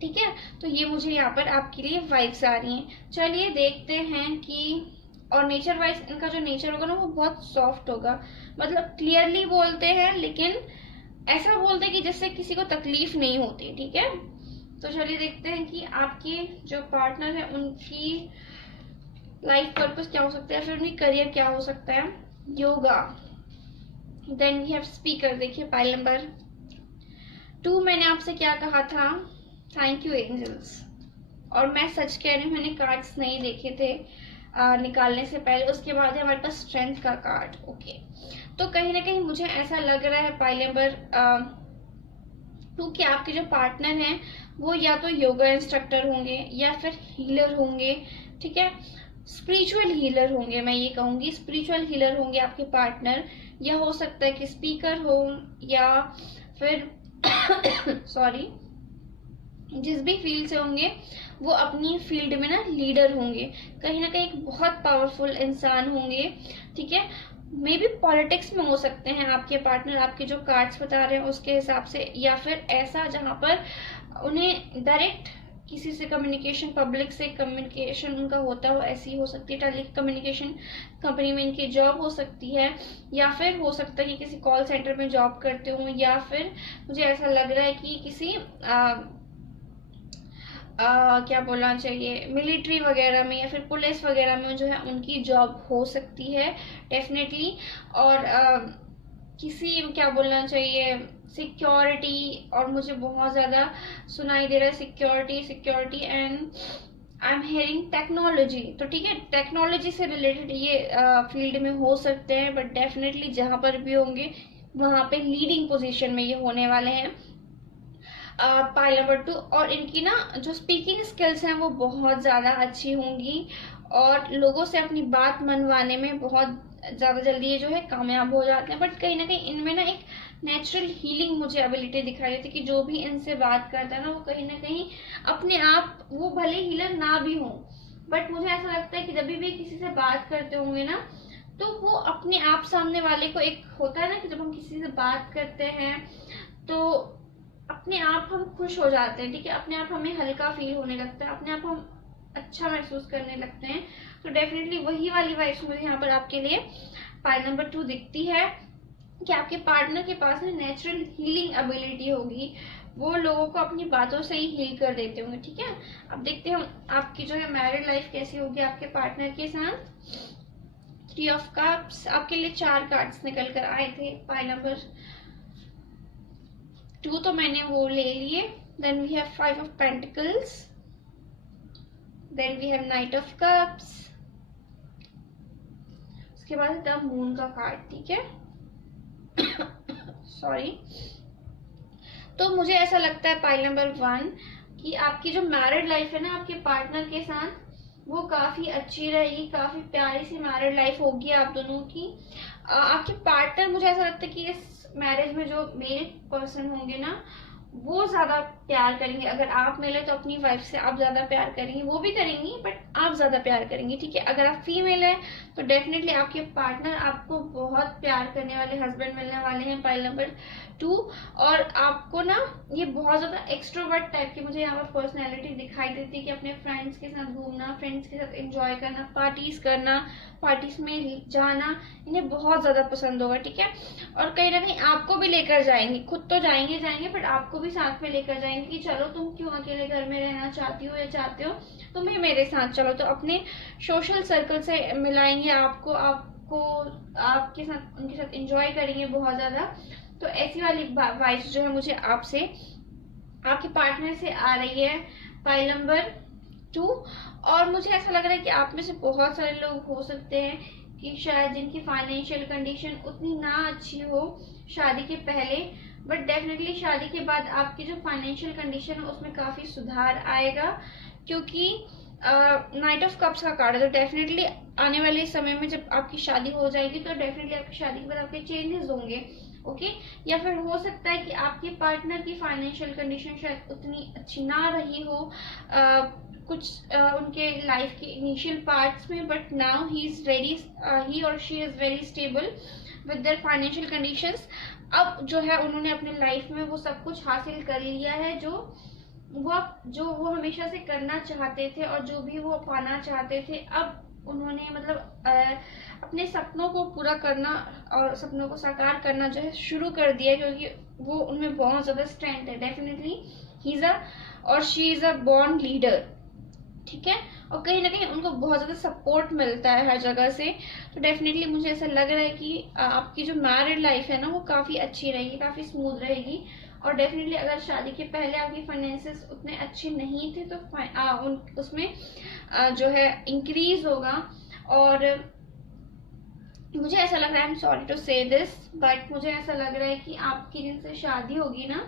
ठीक है। तो ये मुझे यहाँ पर आपके लिए वाइब्स आ रही हैं। चलिए देखते हैं कि, और नेचर वाइज इनका जो नेचर होगा ना वो बहुत सॉफ्ट होगा, मतलब क्लियरली बोलते हैं लेकिन ऐसा बोलते हैं कि जिससे किसी को तकलीफ नहीं होती, ठीक है। तो चलिए देखते हैं कि आपके जो पार्टनर है उनकी लाइफ पर्पस क्या हो सकता है, फिर उनकी करियर क्या हो सकता है। Yoga, then we have speaker. देखिए पाइल नंबर 2 मैंने आपसे क्या कहा था, थैंक यू एंजल्स। और मैं सच कह रही हूँ, मैंने कार्ड्स नहीं देखे थे निकालने से पहले। उसके बाद है हमारे पास स्ट्रेंथ का कार्ड, ओके। तो कहीं ना कहीं मुझे ऐसा लग रहा है पाइल नंबर 2 कि आपके जो पार्टनर हैं वो या तो योगा इंस्ट्रक्टर होंगे या फिर हीलर होंगे, ठीक है। स्पिरिचुअल हीलर होंगे, मैं ये कहूँगी स्पिरिचुअल हीलर होंगे आपके पार्टनर, या हो सकता है कि स्पीकर हो, या फिर सॉरी जिस भी फील्ड से होंगे वो अपनी फील्ड में ना लीडर होंगे, कहीं ना कहीं एक बहुत पावरफुल इंसान होंगे, ठीक है। मे बी पॉलिटिक्स में हो सकते हैं आपके पार्टनर, आपके जो कार्ड्स बता रहे हैं उसके हिसाब से, या फिर ऐसा जहां पर उन्हें डायरेक्ट किसी से कम्युनिकेशन, पब्लिक से कम्युनिकेशन उनका होता हो, ऐसी हो सकती है। टेली कम्युनिकेशन कंपनी में इनकी जॉब हो सकती है, या फिर हो सकता है कि किसी कॉल सेंटर में जॉब करते हो, या फिर मुझे ऐसा लग रहा है कि किसी क्या बोलना चाहिए, मिलिट्री वगैरह में या फिर पुलिस वगैरह में जो है उनकी जॉब हो सकती है डेफिनेटली। और किसी क्या बोलना चाहिए, सिक्योरिटी, और मुझे बहुत ज़्यादा सुनाई दे रहा है security and I am hearing technology. तो ठीक है, टेक्नोलॉजी से रिलेटेड ये फील्ड में हो सकते हैं, बट डेफिनेटली जहाँ पर भी होंगे वहाँ पे लीडिंग पोजीशन में ये होने वाले हैं। पाइल नंबर 2, और इनकी ना जो स्पीकिंग स्किल्स हैं वो बहुत ज़्यादा अच्छी होंगी, और लोगों से अपनी बात मनवाने में बहुत ज़्यादा जल्दी ये जो है कामयाब हो जाते हैं। बट कहीं ना कहीं इनमें ना एक नेचुरल हीलिंग मुझे एबिलिटी दिखाई देती है कि जो भी इनसे बात करता है ना वो कहीं ना कहीं अपने आप, वो भले हीलर ना भी हो, बट मुझे ऐसा लगता है कि जब भी किसी से बात करते होंगे ना तो वो अपने आप सामने वाले को, एक होता है ना कि जब हम किसी से बात करते हैं तो अपने आप हम खुश हो जाते हैं, ठीक है, अपने आप हमें हल्का फील होने लगता है, अपने आप हम अच्छा महसूस करने लगते हैं। तो डेफिनेटली वही वाली वाइब्स मुझे यहाँ पर आपके लिए पाइल नंबर 2 दिखती है कि आपके पार्टनर के पास में नेचुरल हीलिंग एबिलिटी होगी, वो लोगों को अपनी बातों से ही हील कर देते होंगे, ठीक है। अब देखते हैं आपकी जो है मैरिड लाइफ कैसी होगी आपके पार्टनर के साथ। 3 ऑफ कप्स, आपके लिए 4 कार्ड्स निकल कर आए थे। पाइल नंबर 2 तो मैंने वो ले लिए। Then we have 5 of pentacles, then we have knight of cups, उसके बाद द मून का कार्ड, ठीक है। सॉरी। तो मुझे ऐसा लगता है पाइल नंबर 1 कि आपकी जो मैरिड लाइफ है ना आपके पार्टनर के साथ वो काफी अच्छी रहेगी, काफी प्यारी सी मैरिड लाइफ होगी आप दोनों की। आपके पार्टनर, मुझे ऐसा लगता है कि इस मैरिज में जो मेल पर्सन होंगे ना वो ज्यादा प्यार करेंगे। अगर आप मेल है तो अपनी वाइफ से आप ज्यादा प्यार करेंगी, वो भी करेंगी बट आप ज्यादा प्यार करेंगी, ठीक है। अगर आप फीमेल है तो डेफिनेटली आपके पार्टनर आपको बहुत प्यार करने वाले हस्बैंड मिलने वाले हैं, पाइल नंबर 2। और आपको ना ये बहुत ज्यादा एक्सट्रोवर्ट टाइप की मुझे यहाँ पर पर्सनैलिटी दिखाई देती है कि अपने फ्रेंड्स के साथ घूमना, फ्रेंड्स के साथ एंजॉय करना, पार्टीज करना, पार्टीज में जाना इन्हें बहुत ज्यादा पसंद होगा, ठीक है। और कहीं ना कहीं आपको भी लेकर जाएंगे, खुद तो जाएंगे बट आपको भी साथ में लेकर जाएंगे कि चलो तुम क्यों अकेले घर में रहना चाहती हो या चाहते हो, तुम्हें मेरे साथ चलो। तो अपने सोशल सर्कल से मिलाएंगे आपको आपके साथ, उनके साथ एंजॉय करेंगे बहुत ज्यादा। तो ऐसी वाली वाइब्स जो है मुझे आपसे, आपके पार्टनर से आ रही है पाइल नंबर 2। और मुझे ऐसा लग रहा है कि आप में से बहुत सारे लोग हो सकते हैं कि शायद जिनकी फाइनेंशियल कंडीशन उतनी ना अच्छी हो शादी के पहले, बट डेफिनेटली शादी के बाद आपकी जो फाइनेंशियल कंडीशन है उसमें काफ़ी सुधार आएगा, क्योंकि नाइट ऑफ कप्स का कार्ड है। तो डेफिनेटली आने वाले समय में जब आपकी शादी हो जाएगी तो डेफिनेटली आपकी शादी के बाद आपके चेंजेस होंगे। ओके, या फिर हो सकता है कि आपके पार्टनर की फाइनेंशियल कंडीशन शायद उतनी अच्छी ना रही हो कुछ उनके लाइफ के इनिशियल पार्ट्स में, बट नाउ ही और she is very stable with their financial conditions. अब जो है उन्होंने अपने लाइफ में वो सब कुछ हासिल कर लिया है जो वो हमेशा से करना चाहते थे और जो भी वो पाना चाहते थे। अब उन्होंने मतलब अपने सपनों को पूरा करना और सपनों को साकार करना जो है शुरू कर दिया, क्योंकि वो उनमें बहुत ज़्यादा स्ट्रेंथ है। डेफिनेटली ही इज़ अ और she is a born leader, ठीक है, और कहीं ना कहीं उनको बहुत ज़्यादा सपोर्ट मिलता है हर जगह से। तो डेफिनेटली मुझे ऐसा लग रहा है कि आपकी जो मैरिड लाइफ है ना वो काफ़ी अच्छी रहेगी, काफ़ी स्मूथ रहेगी। और डेफिनेटली अगर शादी के पहले आपकी फाइनेंसेस उतने अच्छे नहीं थे तो उसमें जो है इंक्रीज होगा। और मुझे ऐसा लग रहा है, आई am sorry to say this, but मुझे ऐसा लग रहा है कि आपकी जिनसे शादी होगी ना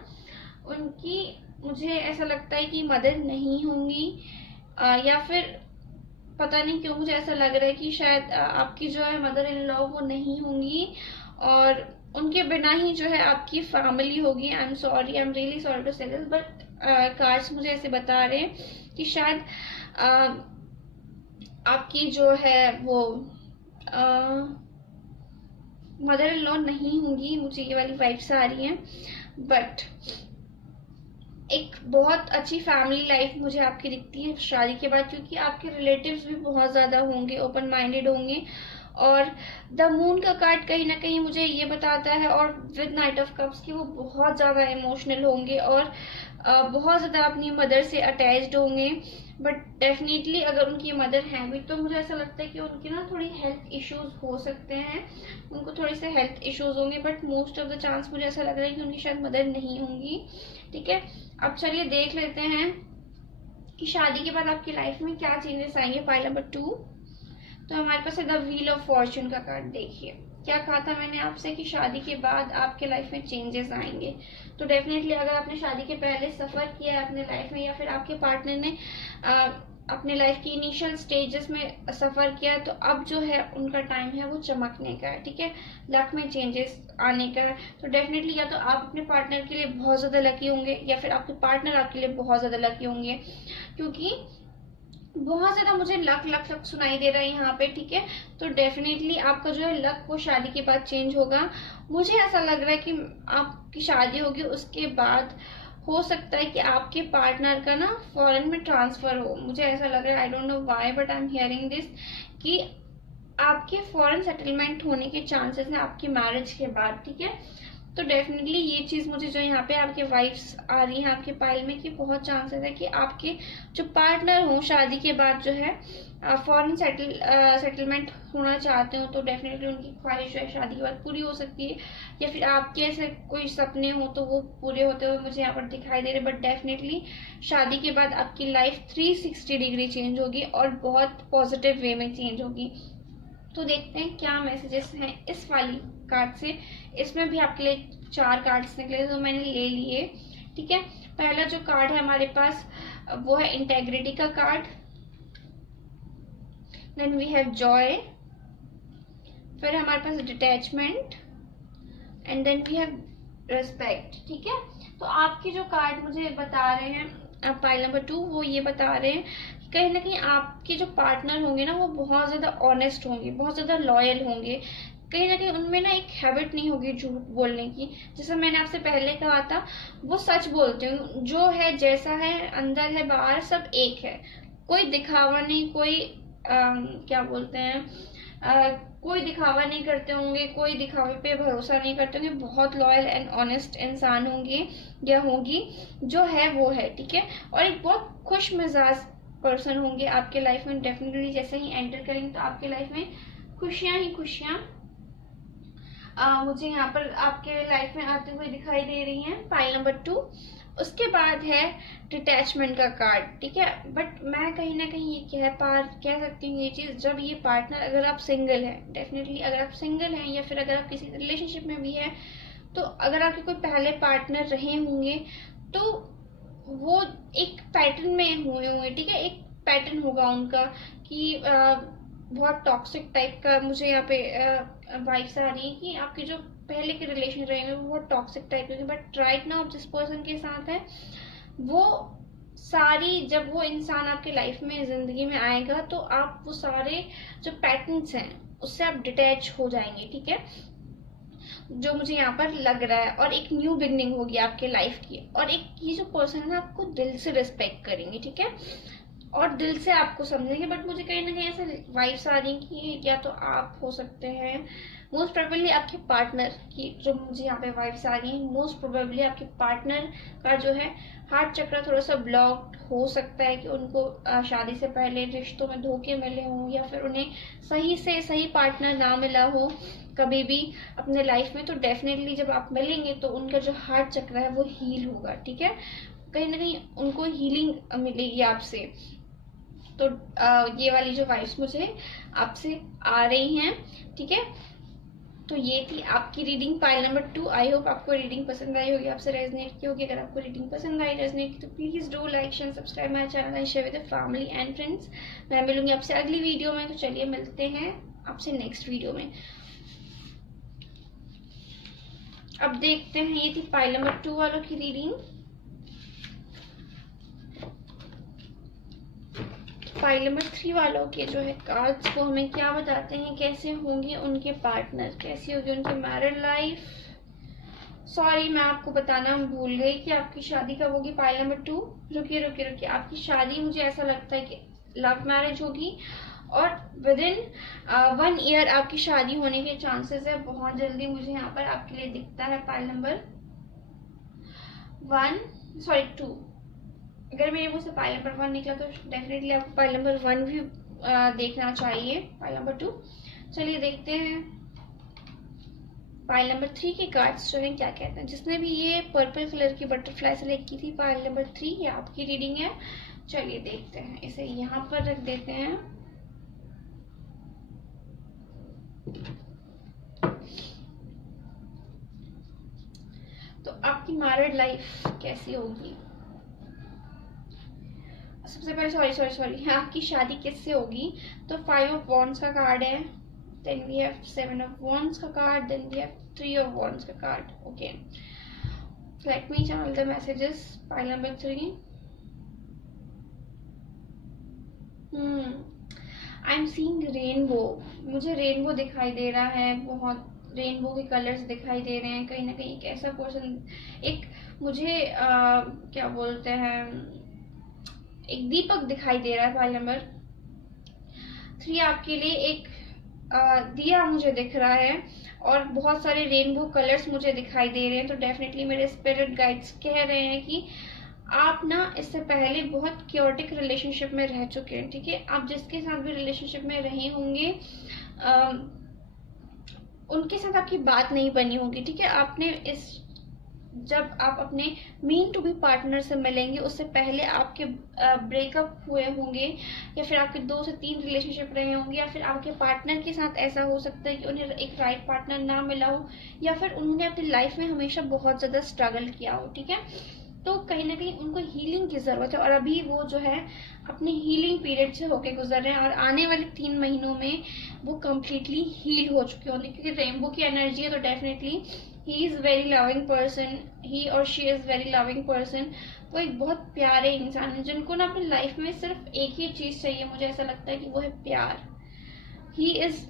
उनकी, मुझे ऐसा लगता है कि मदर नहीं होंगी, या फिर पता नहीं क्यों मुझे ऐसा लग रहा है कि शायद आपकी जो है मदर इन लॉ वो नहीं होंगी और उनके बिना ही जो है आपकी फैमिली होगी। I am sorry, I am really sorry to say this, but cards मुझे ऐसे बता रहे हैं कि शायद आपकी जो है वो मदर इन लॉ नहीं होंगी, मुझे ये वाली वाइब्स आ रही हैं। बट एक बहुत अच्छी फैमिली लाइफ मुझे आपकी दिखती है शादी के बाद, क्योंकि आपके रिलेटिव्स भी बहुत ज़्यादा होंगे, ओपन माइंडेड होंगे। और द मून का कार्ड कहीं ना कहीं मुझे ये बताता है, और विद नाइट ऑफ कप्स की वो बहुत ज़्यादा इमोशनल होंगे और बहुत ज़्यादा अपनी मदर से अटैच्ड होंगे। बट डेफिनेटली अगर उनकी मदर हैं भी तो मुझे ऐसा लगता है कि उनकी ना थोड़ी हेल्थ इश्यूज हो सकते हैं, उनको थोड़े से हेल्थ इश्यूज होंगे, but most of the chance मुझे ऐसा लग रहा है कि उनकी शायद मदर नहीं होंगी। ठीक है, अब चलिए देख लेते हैं कि शादी के बाद आपकी लाइफ में क्या चेंजेस आएंगे। पाइल नंबर 2, तो हमारे पास है द व्हील ऑफ फॉर्चून का कार्ड। देखिए क्या कहा था मैंने आपसे कि शादी के बाद आपके लाइफ में चेंजेस आएंगे। तो डेफिनेटली अगर आपने शादी के पहले सफ़र किया है अपने लाइफ में, या फिर आपके पार्टनर ने अपने लाइफ की इनिशियल स्टेजेस में सफ़र किया, तो अब जो है उनका टाइम है वो चमकने का है। ठीक है, लक में चेंजेस आने का है। तो डेफिनेटली या तो आप अपने पार्टनर के लिए बहुत ज़्यादा लकी होंगे, या फिर आपके पार्टनर आपके लिए बहुत ज़्यादा लकी होंगे, क्योंकि बहुत ज़्यादा मुझे लक लक लक सुनाई दे रहा है यहाँ पे। ठीक है, तो डेफिनेटली आपका जो है लक वो शादी के बाद चेंज होगा। मुझे ऐसा लग रहा है कि आपकी शादी होगी उसके बाद हो सकता है कि आपके पार्टनर का ना फॉरेन में ट्रांसफ़र हो। मुझे ऐसा लग रहा है, I don't know why, but I am hearing this कि आपके फॉरेन सेटलमेंट होने के चांसेस हैं आपकी मैरिज के बाद। ठीक है, तो डेफिनेटली ये चीज़ मुझे जो यहाँ पे आपके वाइफ्स आ रही हैं आपके पाइल में कि बहुत चांसेस है कि आपके जो पार्टनर हो शादी के बाद जो है फॉरेन सेटलमेंट होना चाहते हो, तो डेफिनेटली उनकी ख्वाहिश जो है शादी के बाद पूरी हो सकती है, या फिर आपके ऐसे कोई सपने हो तो वो पूरे होते हुए मुझे यहाँ पर दिखाई दे रहे। बट डेफिनेटली शादी के बाद आपकी लाइफ 360 डिग्री चेंज होगी और बहुत पॉजिटिव वे में चेंज होगी। तो देखते हैं क्या मैसेजेस हैं इस वाली कार्ड से। इसमें भी आपके लिए 4 कार्ड्स निकले तो मैंने ले लिए। ठीक है, पहला जो कार्ड है हमारे पास वो है इंटेग्रिटी का card, then we have joy, फिर हमारे पास detachment, and then we have respect. ठीक है, तो आपके जो कार्ड मुझे बता रहे हैं पाइल नंबर 2, वो ये बता रहे हैं कहीं ना कहीं आपके जो पार्टनर होंगे ना वो बहुत ज़्यादा ऑनेस्ट होंगे, बहुत ज़्यादा लॉयल होंगे। कहीं ना कहीं उनमें ना एक हैबिट नहीं होगी झूठ बोलने की। जैसा मैंने आपसे पहले कहा था, वो सच बोलते हैं, जो है जैसा है अंदर है बाहर सब एक है, कोई दिखावा नहीं, कोई क्या बोलते हैं कोई दिखावा नहीं करते होंगे, कोई दिखावे पे भरोसा नहीं करते होंगे, बहुत लॉयल एंड ऑनेस्ट इंसान होंगे या होगी, जो है वो है। ठीक है, और एक बहुत खुश मिजाज पर्सन होंगे आपके लाइफ में। डेफिनेटली जैसे ही एंटर करेंगे तो आपके लाइफ में खुशियां ही खुशियां मुझे यहाँ पर आपके लाइफ में आते हुए दिखाई दे रही हैं, पाइल नंबर 2। उसके बाद है डिटैचमेंट का कार्ड, ठीक है। बट मैं कहीं ना कहीं ये कह सकती हूँ ये चीज़, जब ये पार्टनर, अगर आप सिंगल हैं, डेफिनेटली अगर आप सिंगल हैं या फिर अगर आप किसी रिलेशनशिप में भी हैं, तो अगर आपके कोई पहले पार्टनर रहे होंगे तो वो एक पैटर्न में हुए होंगे, ठीक है। एक पैटर्न होगा उनका कि बहुत टॉक्सिक टाइप का मुझे यहाँ पे वाइब्स आ रही है कि आपके जो पहले के रिलेशन रहेंगे वो बहुत टॉक्सिक टाइप के। बट राइट नाउ आप जिस पर्सन के साथ हैं, वो सारी, जब वो इंसान आपके लाइफ में, जिंदगी में आएगा, तो आप वो सारे जो पैटर्न्स हैं उससे आप डिटैच हो जाएंगे, ठीक है, जो मुझे यहाँ पर लग रहा है। और एक न्यू बिगनिंग होगी आपके लाइफ की, और एक ये जो पर्सन है ना, आपको दिल से रिस्पेक्ट करेंगे, ठीक है, और दिल से आपको समझेंगे। बट मुझे कहीं ना कहीं ऐसे वाइब्स आ रही कि या तो आप हो सकते हैं, मोस्ट प्रोबेबली आपके पार्टनर की, जो मुझे यहाँ पे वाइब्स आ रही हैं, मोस्ट प्रोबेबली आपके पार्टनर का जो है हार्ट चक्र थोड़ा सा ब्लॉक्ड हो सकता है, कि उनको शादी से पहले रिश्तों में धोखे मिले हों, या फिर उन्हें सही से सही पार्टनर ना मिला हो कभी भी अपने लाइफ में। तो डेफिनेटली जब आप मिलेंगे तो उनका जो हार्ट चक्र है वो हील होगा, ठीक है, कहीं ना कहीं उनको हीलिंग मिलेगी आपसे। तो ये वाली जो वाइब्स मुझे आपसे आ रही हैं, ठीक है। तो ये थी आपकी reading, pile number 2। I hope आपको रीडिंग पसंद आई होगी, आपसे रेजनेट की होगी। अगर आपको रीडिंग पसंद आई, रेजनेट की, तो please do like share subscribe my channel and share with family and friends. मैं मिलूंगी आपसे अगली वीडियो में, तो चलिए मिलते हैं आपसे नेक्स्ट वीडियो में। अब देखते हैं, ये थी पाइल नंबर 2 वालों की रीडिंग। पाइल नंबर 3 वालों के जो है कार्ड्स, वो हमें क्या बताते हैं, कैसे होंगे उनके पार्टनर, कैसी होगी उनकी मैरिड लाइफ। सॉरी, मैं आपको बताना भूल गई कि आपकी शादी कब होगी। पाइल नंबर 2, रुकिए, आपकी शादी मुझे ऐसा लगता है कि लव मैरिज होगी, और विद इन 1 ईयर आपकी शादी होने के चांसेस है, बहुत जल्दी मुझे यहाँ पर आपके लिए दिखता है। पाइल नंबर 2, अगर मेरे मुंह से पाइल नंबर 1 निकला तो डेफिनेटली आपको पाइल नंबर 1 भी देखना चाहिए, पाइल नंबर 2। चलिए देखते हैं पाइल नंबर 3 के कार्ड्स जो हैं क्या कहते हैं। जिसने भी ये पर्पल कलर की बटरफ्लाई सेलेक्ट की थी, पाइल नंबर 3, ये आपकी रीडिंग है। चलिए देखते हैं, इसे यहाँ पर रख देते हैं। तो आपकी मैरिड लाइफ कैसी होगी, सबसे पहले सॉरी आपकी शादी किससे होगी। तो 5 ऑफ वॉन्ड्स का कार्ड है, then we have 7 of wands का card, then we have 3 of wands का card. Okay, let me channel the messages. Pile number 3, I am seeing rainbow, मुझे रेनबो दिखाई दे रहा है, बहुत रेनबो के कलर्स दिखाई दे रहे हैं। कहीं ना कहीं एक ऐसा पर्सन, एक मुझे क्या बोलते हैं, एक दीपक दिखाई दे रहा है। पाइल नंबर 3 आपके लिए एक दिया मुझे दिख रहा है, और बहुत सारे रेनबो कलर्स मुझे दिखाई दे रहे हैं। तो डेफिनेटली मेरे स्पिरिट गाइड्स कह रहे हैं कि आप ना इससे पहले बहुत क्योटिक रिलेशनशिप में रह चुके हैं, ठीक है। आप जिसके साथ भी रिलेशनशिप में रहे होंगे, उनके साथ आपकी बात नहीं बनी होगी, ठीक है। आपने जब आप अपने मीन टू बी पार्टनर से मिलेंगे, उससे पहले आपके ब्रेकअप हुए होंगे, या फिर आपके 2 से 3 रिलेशनशिप रहे होंगे, या फिर आपके पार्टनर के साथ ऐसा हो सकता है कि उन्हें एक राइट पार्टनर ना मिला हो, या फिर उन्होंने अपनी लाइफ में हमेशा बहुत ज़्यादा स्ट्रगल किया हो, ठीक है। तो कहीं ना कहीं उनको हीलिंग की ज़रूरत है, और अभी वो जो है अपने हीलिंग पीरियड से होके गुजर रहे हैं, और आने वाले 3 महीनों में वो कम्प्लीटली हील हो चुके होंगे, क्योंकि रेनबो की एनर्जी है। तो definitely he is very loving person, he और she is very loving person. वो एक बहुत प्यारे इंसान है, जिनको ना अपनी लाइफ में सिर्फ एक ही चीज़ चाहिए, मुझे ऐसा लगता है कि वो है प्यार। ही इज़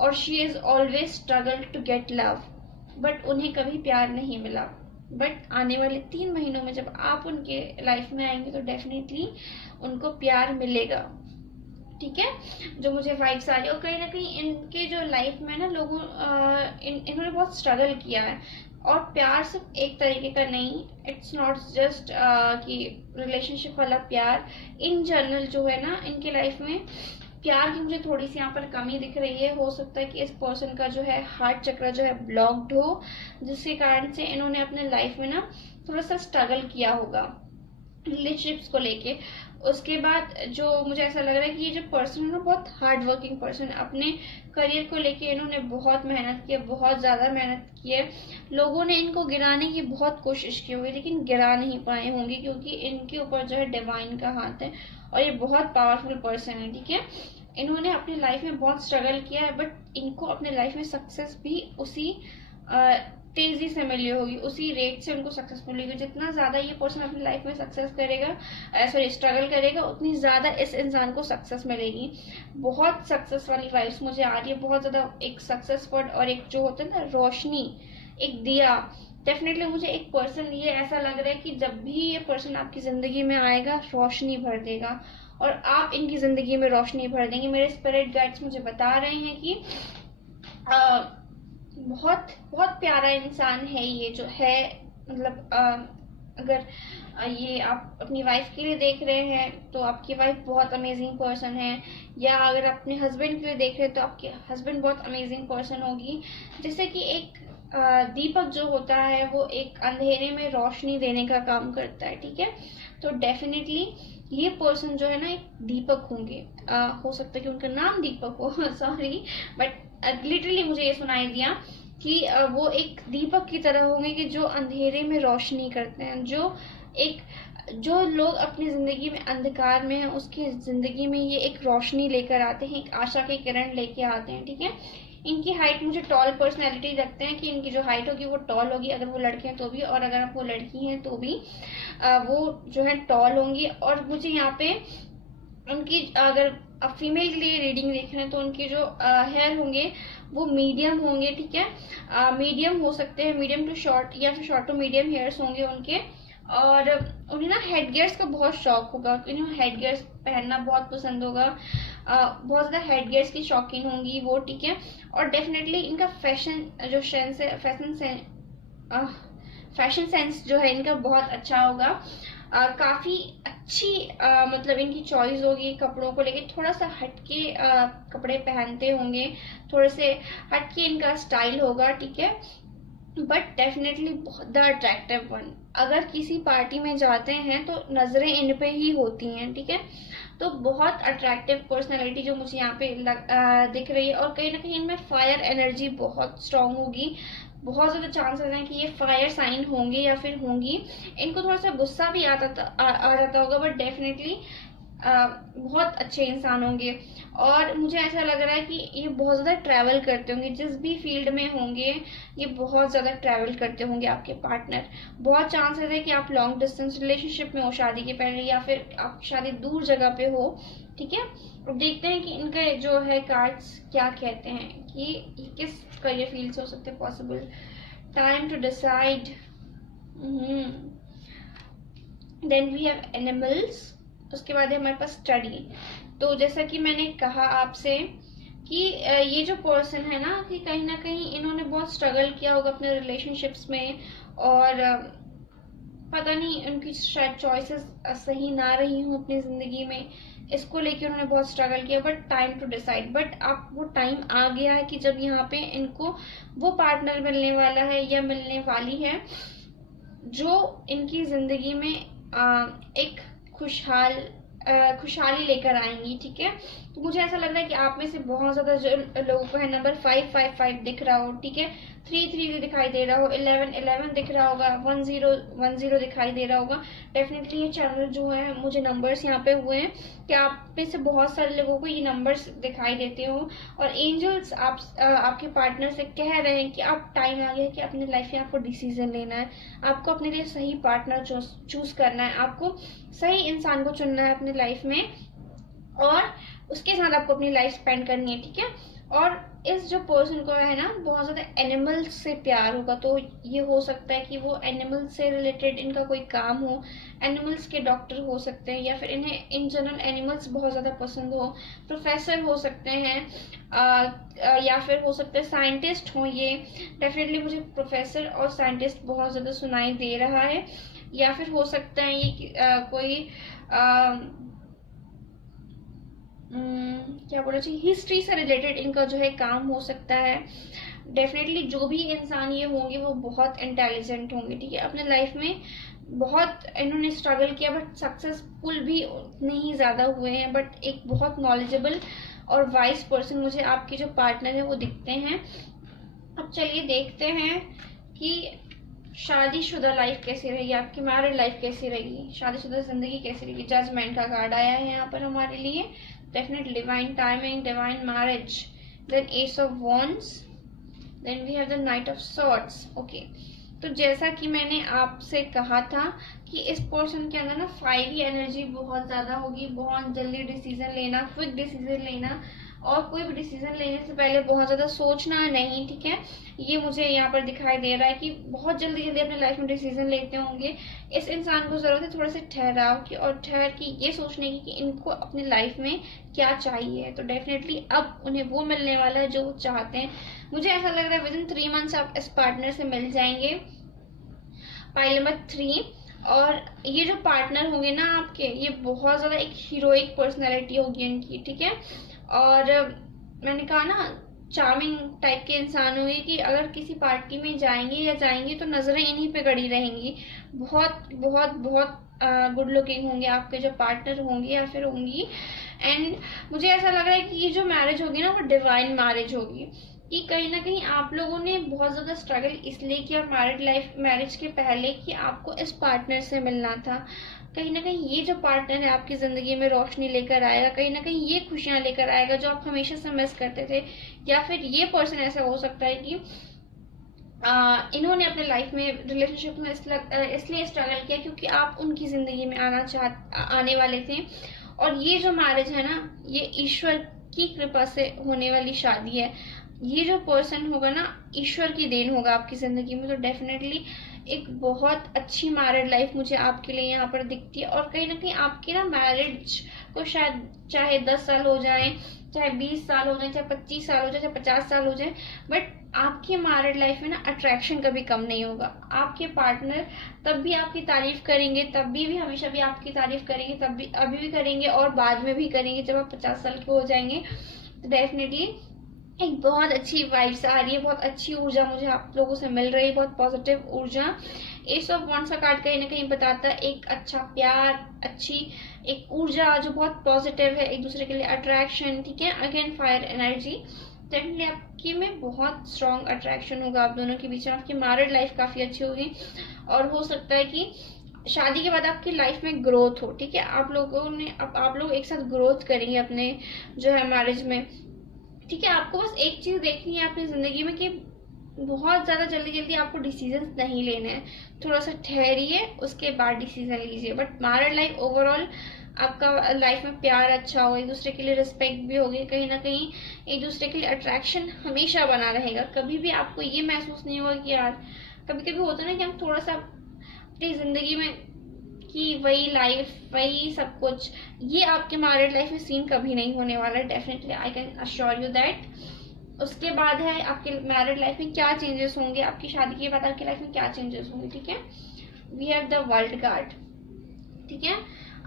और she is always struggle to get love, but उन्हें कभी प्यार नहीं मिला। बट आने वाले 3 महीनों में जब आप उनके लाइफ में आएंगे, तो डेफिनेटली उनको प्यार मिलेगा, ठीक है, जो मुझे वाइब्स आ रही है। और कहीं ना कहीं इनके जो लाइफ में ना लोगों इन्होंने बहुत स्ट्रगल किया है, और प्यार सिर्फ एक तरीके का नहीं, इट्स नॉट जस्ट कि रिलेशनशिप वाला प्यार, इन जनरल जो है ना इनके लाइफ में प्यार की मुझे थोड़ी सी यहाँ पर कमी दिख रही है। हो सकता है कि इस पर्सन का जो है हार्ट चक्र जो है ब्लॉक्ड हो, जिसके कारण से इन्होंने अपने लाइफ में ना थोड़ा सा स्ट्रगल किया होगा रिलेशनशिप्स को लेके। उसके बाद जो मुझे ऐसा लग रहा है कि ये जो पर्सन है ना बहुत हार्ड वर्किंग पर्सन है। अपने करियर को लेके इन्होंने बहुत मेहनत की है, बहुत ज़्यादा मेहनत की है। लोगों ने इनको गिराने की बहुत कोशिश की होगी लेकिन गिरा नहीं पाए होंगे, क्योंकि इनके ऊपर जो है डिवाइन का हाथ है और ये बहुत पावरफुल पर्सन है। ठीक है, इन्होंने अपनी लाइफ में बहुत स्ट्रगल किया है, बट इनको अपने लाइफ में सक्सेस भी उसी तेजी से मिली होगी, उसी रेट से उनको सक्सेस मिलेगी। जितना ज्यादा ये पर्सन अपनी लाइफ में सक्सेस करेगा, सॉरी स्ट्रगल करेगा, उतनी ज्यादा इस इंसान को सक्सेस मिलेगी। बहुत सक्सेस वाली वाइब्स मुझे आ रही है, बहुत ज्यादा एक सक्सेस वर्ड और एक जो होता है ना रोशनी, एक दिया। डेफिनेटली मुझे एक पर्सन ये ऐसा लग रहा है कि जब भी ये पर्सन आपकी जिंदगी में आएगा रोशनी भर देगा और आप इनकी जिंदगी में रोशनी भर देंगे। मेरे स्पिरिट गाइड्स मुझे बता रहे हैं कि बहुत बहुत प्यारा इंसान है ये जो है। मतलब अगर ये आप अपनी वाइफ के लिए देख रहे हैं तो आपकी वाइफ बहुत अमेजिंग पर्सन है, या अगर अपने हस्बैंड के लिए देख रहे हैं तो आपके हस्बैंड बहुत अमेजिंग पर्सन होगी। जैसे कि एक दीपक जो होता है वो एक अंधेरे में रोशनी देने का काम करता है। ठीक है, तो डेफिनेटली ये पर्सन जो है ना एक दीपक होंगे। हो सकता है कि उनका नाम दीपक हो सॉरी, बट लिटरली मुझे ये सुनाई दिया कि वो एक दीपक की तरह होंगे कि जो अंधेरे में रोशनी करते हैं। जो लोग अपनी जिंदगी में अंधकार में हैं उसकी जिंदगी में ये एक रोशनी लेकर आते हैं, एक आशा की किरण लेके आते हैं। ठीक है, इनकी हाइट मुझे टॉल पर्सनैलिटी रखते हैं कि इनकी जो हाइट होगी वो टॉल होगी, अगर वो लड़के हैं तो भी, और अगर वो लड़की हैं तो भी वो जो है टॉल होंगी। और मुझे यहाँ पे उनकी, अगर आप फीमेल के लिए रीडिंग देख रहे हैं तो उनके जो हेयर होंगे वो मीडियम होंगे। ठीक है, मीडियम हो सकते हैं, मीडियम टू शॉर्ट या फिर शॉर्ट टू मीडियम हेयर्स होंगे उनके। और उन्हें ना हेड गियर्स का बहुत शौक होगा, उन्हें हेड गियर्स पहनना बहुत पसंद होगा। बहुत ज़्यादा हेड गियर्स की शौकीन होंगी वो। ठीक है, और डेफिनेटली इनका फैशन जो सेंस है, फैशन सेंस जो है इनका बहुत अच्छा होगा। काफी अच्छी मतलब इनकी चॉइस होगी कपड़ों को लेके। थोड़ा सा हटके कपड़े पहनते होंगे, थोड़े से हटके इनका स्टाइल होगा। ठीक है, but definitely the attractive one. अगर किसी पार्टी में जाते हैं तो नजरें इन पे ही होती हैं। ठीक है, तो बहुत अट्रैक्टिव पर्सनैलिटी जो मुझे यहाँ पे दिख रही है। और कहीं ना कहीं इनमें फायर एनर्जी बहुत स्ट्रांग होगी। बहुत ज्यादा चांसेस हैं कि ये फायर साइन होंगे या फिर होंगी। इनको थोड़ा सा गुस्सा भी आ जाता होगा, बट डेफिनेटली बहुत अच्छे इंसान होंगे। और मुझे ऐसा लग रहा है कि ये बहुत ज़्यादा ट्रैवल करते होंगे, जिस भी फील्ड में होंगे ये बहुत ज़्यादा ट्रैवल करते होंगे आपके पार्टनर। बहुत चांसेस है कि आप लॉन्ग डिस्टेंस रिलेशनशिप में हो शादी के पहले, या फिर आप शादी दूर जगह पे हो। ठीक है, अब देखते हैं कि इनके जो है कार्ड्स क्या कहते हैं कि ये किस करियर फील्ड से हो सकते हैं possible. Time to decide, then we have animals, उसके बाद है हमारे पास स्टडी। तो जैसा कि मैंने कहा आपसे कि ये जो पर्सन है ना कि कहीं ना कहीं इन्होंने बहुत स्ट्रगल किया होगा अपने रिलेशनशिप्स में, और पता नहीं उनकी शायद चॉइसेस सही ना रही हूँ अपनी जिंदगी में, इसको लेके उन्होंने बहुत स्ट्रगल किया। But time to decide, but अब वो टाइम आ गया है कि जब यहाँ पे इनको वो पार्टनर मिलने वाला है या मिलने वाली है जो इनकी जिंदगी में एक खुशहाली लेकर आएंगी। ठीक है, तो मुझे ऐसा लग रहा है कि आप में से बहुत ज्यादा जो लोगों को है नंबर 555 दिख रहा हो। ठीक है, 33 दिखाई दे रहा हो, 1111 दिख रहा होगा, 1010 दिखाई दे रहा होगा। डेफिनेटली ये चैनल जो है मुझे नंबर्स यहाँ पे हुए हैं कि आप में से बहुत सारे लोगों को ये नंबर्स दिखाई देते हो, और एंजल्स आपके पार्टनर से कह रहे हैं कि अब टाइम आ गया है कि अपनी लाइफ में आपको डिसीजन लेना है, आपको अपने लिए सही पार्टनर चूज करना है, आपको सही इंसान को चुनना है अपनी लाइफ में, और उसके साथ आपको अपनी लाइफ स्पेंड करनी है। ठीक है, और इस जो पर्सन को है ना बहुत ज्यादा एनिमल्स से प्यार होगा, तो ये हो सकता है कि वो एनिमल्स से रिलेटेड इनका कोई काम हो, एनिमल्स के डॉक्टर हो सकते हैं, या फिर इन्हें इन जनरल एनिमल्स बहुत ज्यादा पसंद हो, प्रोफेसर हो सकते हैं, या फिर हो सकते हैं साइंटिस्ट हो। ये डेफिनेटली मुझे प्रोफेसर और साइंटिस्ट बहुत ज्यादा सुनाई दे रहा है, या फिर हो सकता है ये कोई क्या बोलना चाहिए, हिस्ट्री से रिलेटेड इनका जो है काम हो सकता है। डेफिनेटली जो भी इंसान ये होंगे वो बहुत इंटेलिजेंट होंगे, ठीक है, अपने लाइफ में बहुत इन्होंने स्ट्रगल किया, बट सक्सेसफुल भी उतने ही ज़्यादा हुए हैं, बट एक बहुत नॉलेजेबल और वाइज पर्सन मुझे आपके जो पार्टनर है वो दिखते हैं। अब चलिए देखते हैं कि शादीशुदा लाइफ कैसी रहेगी, आपकी मैरिड लाइफ कैसी रहेगी, शादीशुदा जिंदगी कैसी रहेगी। जजमेंट का कार्ड आया है यहाँ पर हमारे लिए, definitely divine timing, divine marriage, then ace of wands, then we have the knight of swords. Okay, तो जैसा कि मैंने आपसे कहा था कि इस पर्सन के अंदर ना फायरी एनर्जी बहुत ज़्यादा होगी, बहुत जल्दी डिसीजन लेना, क्विक डिसीजन लेना, और कोई भी डिसीजन लेने से पहले बहुत ज़्यादा सोचना नहीं, ठीक है। ये मुझे यहाँ पर दिखाई दे रहा है कि बहुत जल्दी जल्दी अपने लाइफ में डिसीजन लेते होंगे। इस इंसान को ज़रूरत है थोड़े से ठहराव की, और ठहर की ये सोचने की कि इनको अपनी लाइफ में क्या चाहिए। तो डेफिनेटली अब उन्हें वो मिलने वाला है जो वो चाहते हैं। मुझे ऐसा लग रहा है विद इन 3 मंथ्स आप इस पार्टनर से मिल जाएंगे। पाइल नंबर 3, और ये जो पार्टनर होंगे ना आपके, ये बहुत ज़्यादा एक हीरोइक पर्सनैलिटी होगी इनकी, ठीक है। और मैंने कहा ना चार्मिंग टाइप के इंसान होंगे कि अगर किसी पार्टी में जाएंगे या जाएंगी तो नज़रें इन्हीं पे गड़ी रहेंगी। बहुत बहुत बहुत गुड लुकिंग होंगे आपके जो पार्टनर होंगे या फिर होंगी। एंड मुझे ऐसा लग रहा है कि ये जो मैरिज होगी ना वो डिवाइन मैरिज होगी, कि कहीं ना कहीं आप लोगों ने बहुत ज़्यादा स्ट्रगल इसलिए किया मैरिज के पहले कि आपको इस पार्टनर से मिलना था। कहीं ना कहीं ये जो पार्टनर है आपकी ज़िंदगी में रोशनी लेकर आएगा, कहीं ना कहीं ये खुशियाँ लेकर आएगा जो आप हमेशा से मिस करते थे। या फिर ये पर्सन ऐसा हो सकता है कि इन्होंने अपने लाइफ में रिलेशनशिप में इसलिए स्ट्रगल किया क्योंकि आप उनकी ज़िंदगी में आने वाले थे। और ये जो मैरिज है ना, ये ईश्वर की कृपा से होने वाली शादी है। ये जो पर्सन होगा ना, ईश्वर की देन होगा आपकी ज़िंदगी में। तो डेफिनेटली एक बहुत अच्छी मैरिड लाइफ मुझे आपके लिए यहाँ पर दिखती है। और कहीं ना कहीं आपकी ना मैरिज को शायद चाहे 10 साल हो जाए, चाहे 20 साल हो जाए, चाहे 25 साल हो जाए, चाहे 50 साल हो जाए, बट आपकी मैरिड लाइफ में ना अट्रैक्शन कभी कम नहीं होगा। आपके पार्टनर तब भी आपकी तारीफ करेंगे, तब भी हमेशा भी आपकी तारीफ करेंगे, तब भी अभी भी करेंगे और बाद में भी करेंगे जब आप 50 साल के हो जाएंगे। तो डेफिनेटली एक बहुत अच्छी वाइब्स आ रही है, बहुत अच्छी ऊर्जा मुझे आप लोगों से मिल रही है, बहुत पॉजिटिव ऊर्जा। एस ऑफ वॉन्ड्स का कार्ड कहीं ना कहीं बताता है एक अच्छा प्यार, अच्छी एक ऊर्जा जो बहुत पॉजिटिव है, एक दूसरे के लिए अट्रैक्शन, ठीक है। अगेन फायर एनर्जी, डेफिनेटली आपकी में बहुत स्ट्रॉन्ग अट्रैक्शन होगा आप दोनों के बीच में। आपकी मैरिड लाइफ काफ़ी अच्छी होगी, और हो सकता है कि शादी के बाद आपकी लाइफ में ग्रोथ हो, ठीक है। आप लोग एक साथ ग्रोथ करेंगे अपने जो है मैरिज में, ठीक है। आपको बस एक चीज़ देखनी है अपनी ज़िंदगी में कि बहुत ज़्यादा जल्दी जल्दी आपको डिसीजंस नहीं लेने हैं, थोड़ा सा ठहरिए उसके बाद डिसीजन लीजिए। बट मैरिड लाइफ ओवरऑल आपका लाइफ में प्यार अच्छा हो, एक दूसरे के लिए रिस्पेक्ट भी होगी, कहीं ना कहीं एक दूसरे के लिए अट्रैक्शन हमेशा बना रहेगा। कभी भी आपको ये महसूस नहीं होगा कि यार, कभी कभी होता है ना कि हम थोड़ा सा अपनी ज़िंदगी में कि वही लाइफ वही सब कुछ, ये आपके मैरिड लाइफ में सीन कभी नहीं होने वाला है। Definitely I can assure you that. उसके बाद है आपके मैरिड लाइफ में क्या चेंजेस होंगे, आपकी शादी के बाद आपकी लाइफ में क्या चेंजेस होंगे, ठीक है। We have the world card, ठीक है।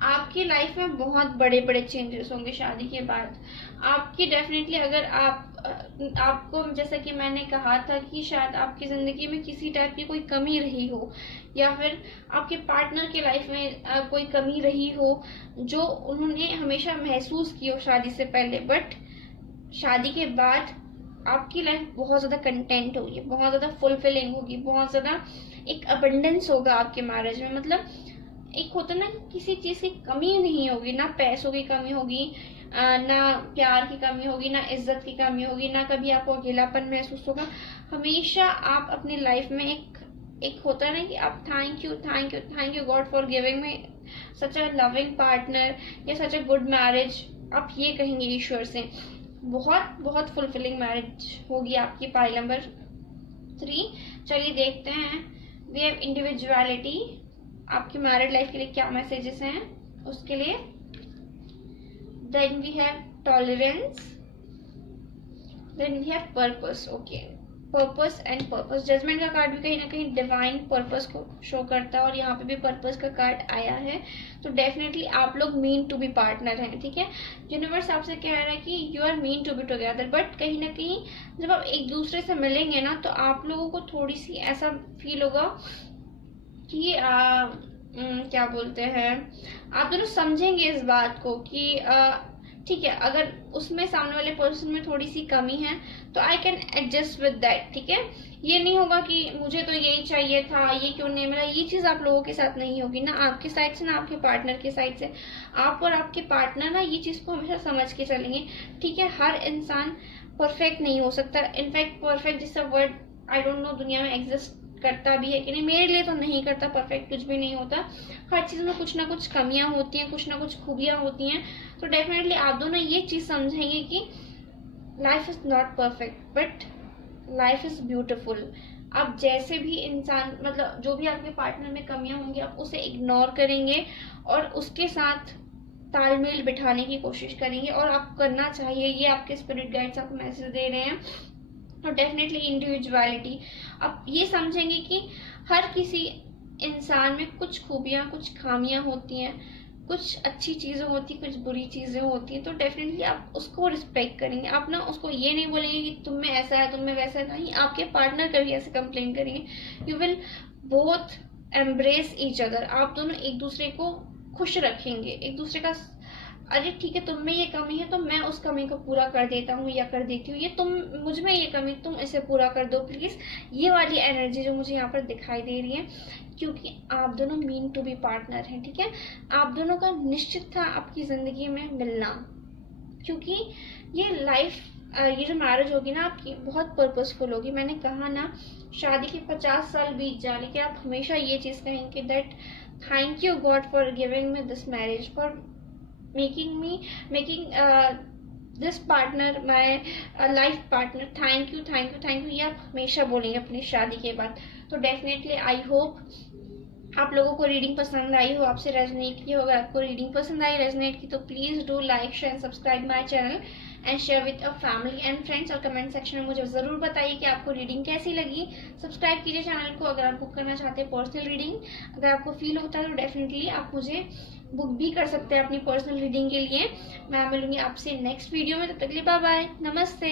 आपकी लाइफ में बहुत बड़े बड़े चेंजेस होंगे शादी के बाद आपकी। डेफिनेटली अगर आपको जैसा कि मैंने कहा था कि शायद आपकी ज़िंदगी में किसी टाइप की कोई कमी रही हो, या फिर आपके पार्टनर की लाइफ में कोई कमी रही हो जो उन्होंने हमेशा महसूस की हो शादी से पहले, बट शादी के बाद आपकी लाइफ बहुत ज़्यादा कंटेंट होगी, बहुत ज़्यादा फुलफिलिंग होगी, बहुत ज़्यादा एक अबंडेंस होगा आपके मैरिज में। मतलब एक होता ना किसी चीज़ की कमी नहीं होगी, ना पैसों की कमी होगी, ना प्यार की कमी होगी, ना इज्जत की कमी होगी, ना कभी आपको अकेलापन महसूस होगा। हमेशा आप अपनी लाइफ में एक होता है ना कि आप thank you God for giving me such a loving partner या सच अ गुड मैरिज, आप ये कहेंगे ईश्वर से। बहुत बहुत फुलफिलिंग मैरिज होगी आपकी। पाइल नंबर 3, चलिए देखते हैं। वी हैव इंडिविजुअलिटी, आपकी मैरिड लाइफ के लिए क्या मैसेजेस हैं उसके लिए। Then we have tolerance, then we have purpose. Okay, purpose and purpose. Judgement का कार्ड भी कहीं ना कहीं डिवाइन पर्पस को शो करता है और यहाँ पे भी पर्पस का कार्ड आया है। तो डेफिनेटली आप लोग मीन टू बी पार्टनर हैं, ठीक है। यूनिवर्स आपसे कह रहा है कि you are mean to be together, but कहीं ना कहीं जब आप एक दूसरे से मिलेंगे ना तो आप लोगों को थोड़ी सी ऐसा फील होगा कि क्या बोलते हैं, आप दोनों समझेंगे इस बात को कि ठीक है, अगर उसमें सामने वाले पर्सन में थोड़ी सी कमी है तो I can adjust with that, ठीक है। ये नहीं होगा कि मुझे तो यही चाहिए था, ये क्यों नहीं मिला, ये चीज आप लोगों के साथ नहीं होगी, ना आपके साइड से ना आपके पार्टनर के साइड से। आप और आपके पार्टनर ना ये चीज को हमेशा समझ के चलेंगे, ठीक है। हर इंसान परफेक्ट नहीं हो सकता, इनफैक्ट परफेक्ट जैसा वर्ड आई डोंट नो दुनिया में एग्जिस्ट करता भी है कि नहीं, मेरे लिए तो नहीं करता, परफेक्ट कुछ भी नहीं होता। हर चीज में कुछ ना कुछ कमियां होती हैं, कुछ ना कुछ खूबियां होती हैं। तो डेफिनेटली आप दोनों ये चीज समझेंगे कि life is not perfect but life is beautiful. आप जैसे भी इंसान, मतलब जो भी आपके पार्टनर में कमियां होंगी, आप उसे इग्नोर करेंगे और उसके साथ तालमेल बिठाने की कोशिश करेंगे, और आप करना चाहिए, ये आपके स्पिरिट गाइड्स आपको मैसेज दे रहे हैं। और डेफिनेटली इंडिविजुअलिटी, आप ये समझेंगे कि हर किसी इंसान में कुछ खूबियां कुछ खामियां होती हैं, कुछ अच्छी चीजें होती, कुछ बुरी चीजें होती हैं। तो डेफिनेटली आप उसको रिस्पेक्ट करेंगे, आप ना उसको ये नहीं बोलेंगे कि तुम में ऐसा है, तुम में वैसा है, नहीं आपके पार्टनर कभी ऐसे कंप्लेन करेंगे। You will both embrace each other, आप दोनों एक दूसरे को खुश रखेंगे, एक दूसरे का अरे ठीक है तुम में ये कमी है तो मैं उस कमी को पूरा कर देता हूँ या कर देती हूँ, ये तुम मुझ में ये कमी तुम इसे पूरा कर दो प्लीज, ये वाली एनर्जी जो मुझे यहाँ पर दिखाई दे रही है, क्योंकि आप दोनों मीन टू बी पार्टनर हैं, ठीक है। आप दोनों का निश्चित था आपकी जिंदगी में मिलना, क्योंकि ये लाइफ, ये जो मैरिज होगी ना आपकी बहुत पर्पसफुल होगी। मैंने कहा ना, शादी के 50 साल बीत जाने के आप हमेशा ये चीज कहेंगे that thank you God for giving me this marriage, for making this partner my life partner, thank you thank you thank you, ये आप हमेशा बोलेंगे अपनी शादी के बाद। तो डेफिनेटली आई होप आप लोगों को रीडिंग पसंद आई हो, आपसे रेजोनेट की हो। अगर आपको रीडिंग पसंद आई, रेजोनेट की, तो please do like share subscribe my channel and share with a family and friends, और कमेंट सेक्शन में मुझे जरूर बताइए कि आपको रीडिंग कैसी लगी। सब्सक्राइब कीजिए चैनल को अगर आप बुक करना चाहते हैं पर्सनल रीडिंग। अगर आपको फील होता है तो डेफिनेटली आप मुझे बुक भी कर सकते हैं अपनी पर्सनल रीडिंग के लिए। मैं मिलूंगी आपसे नेक्स्ट वीडियो में, तब तक के लिए बाय बाय, नमस्ते।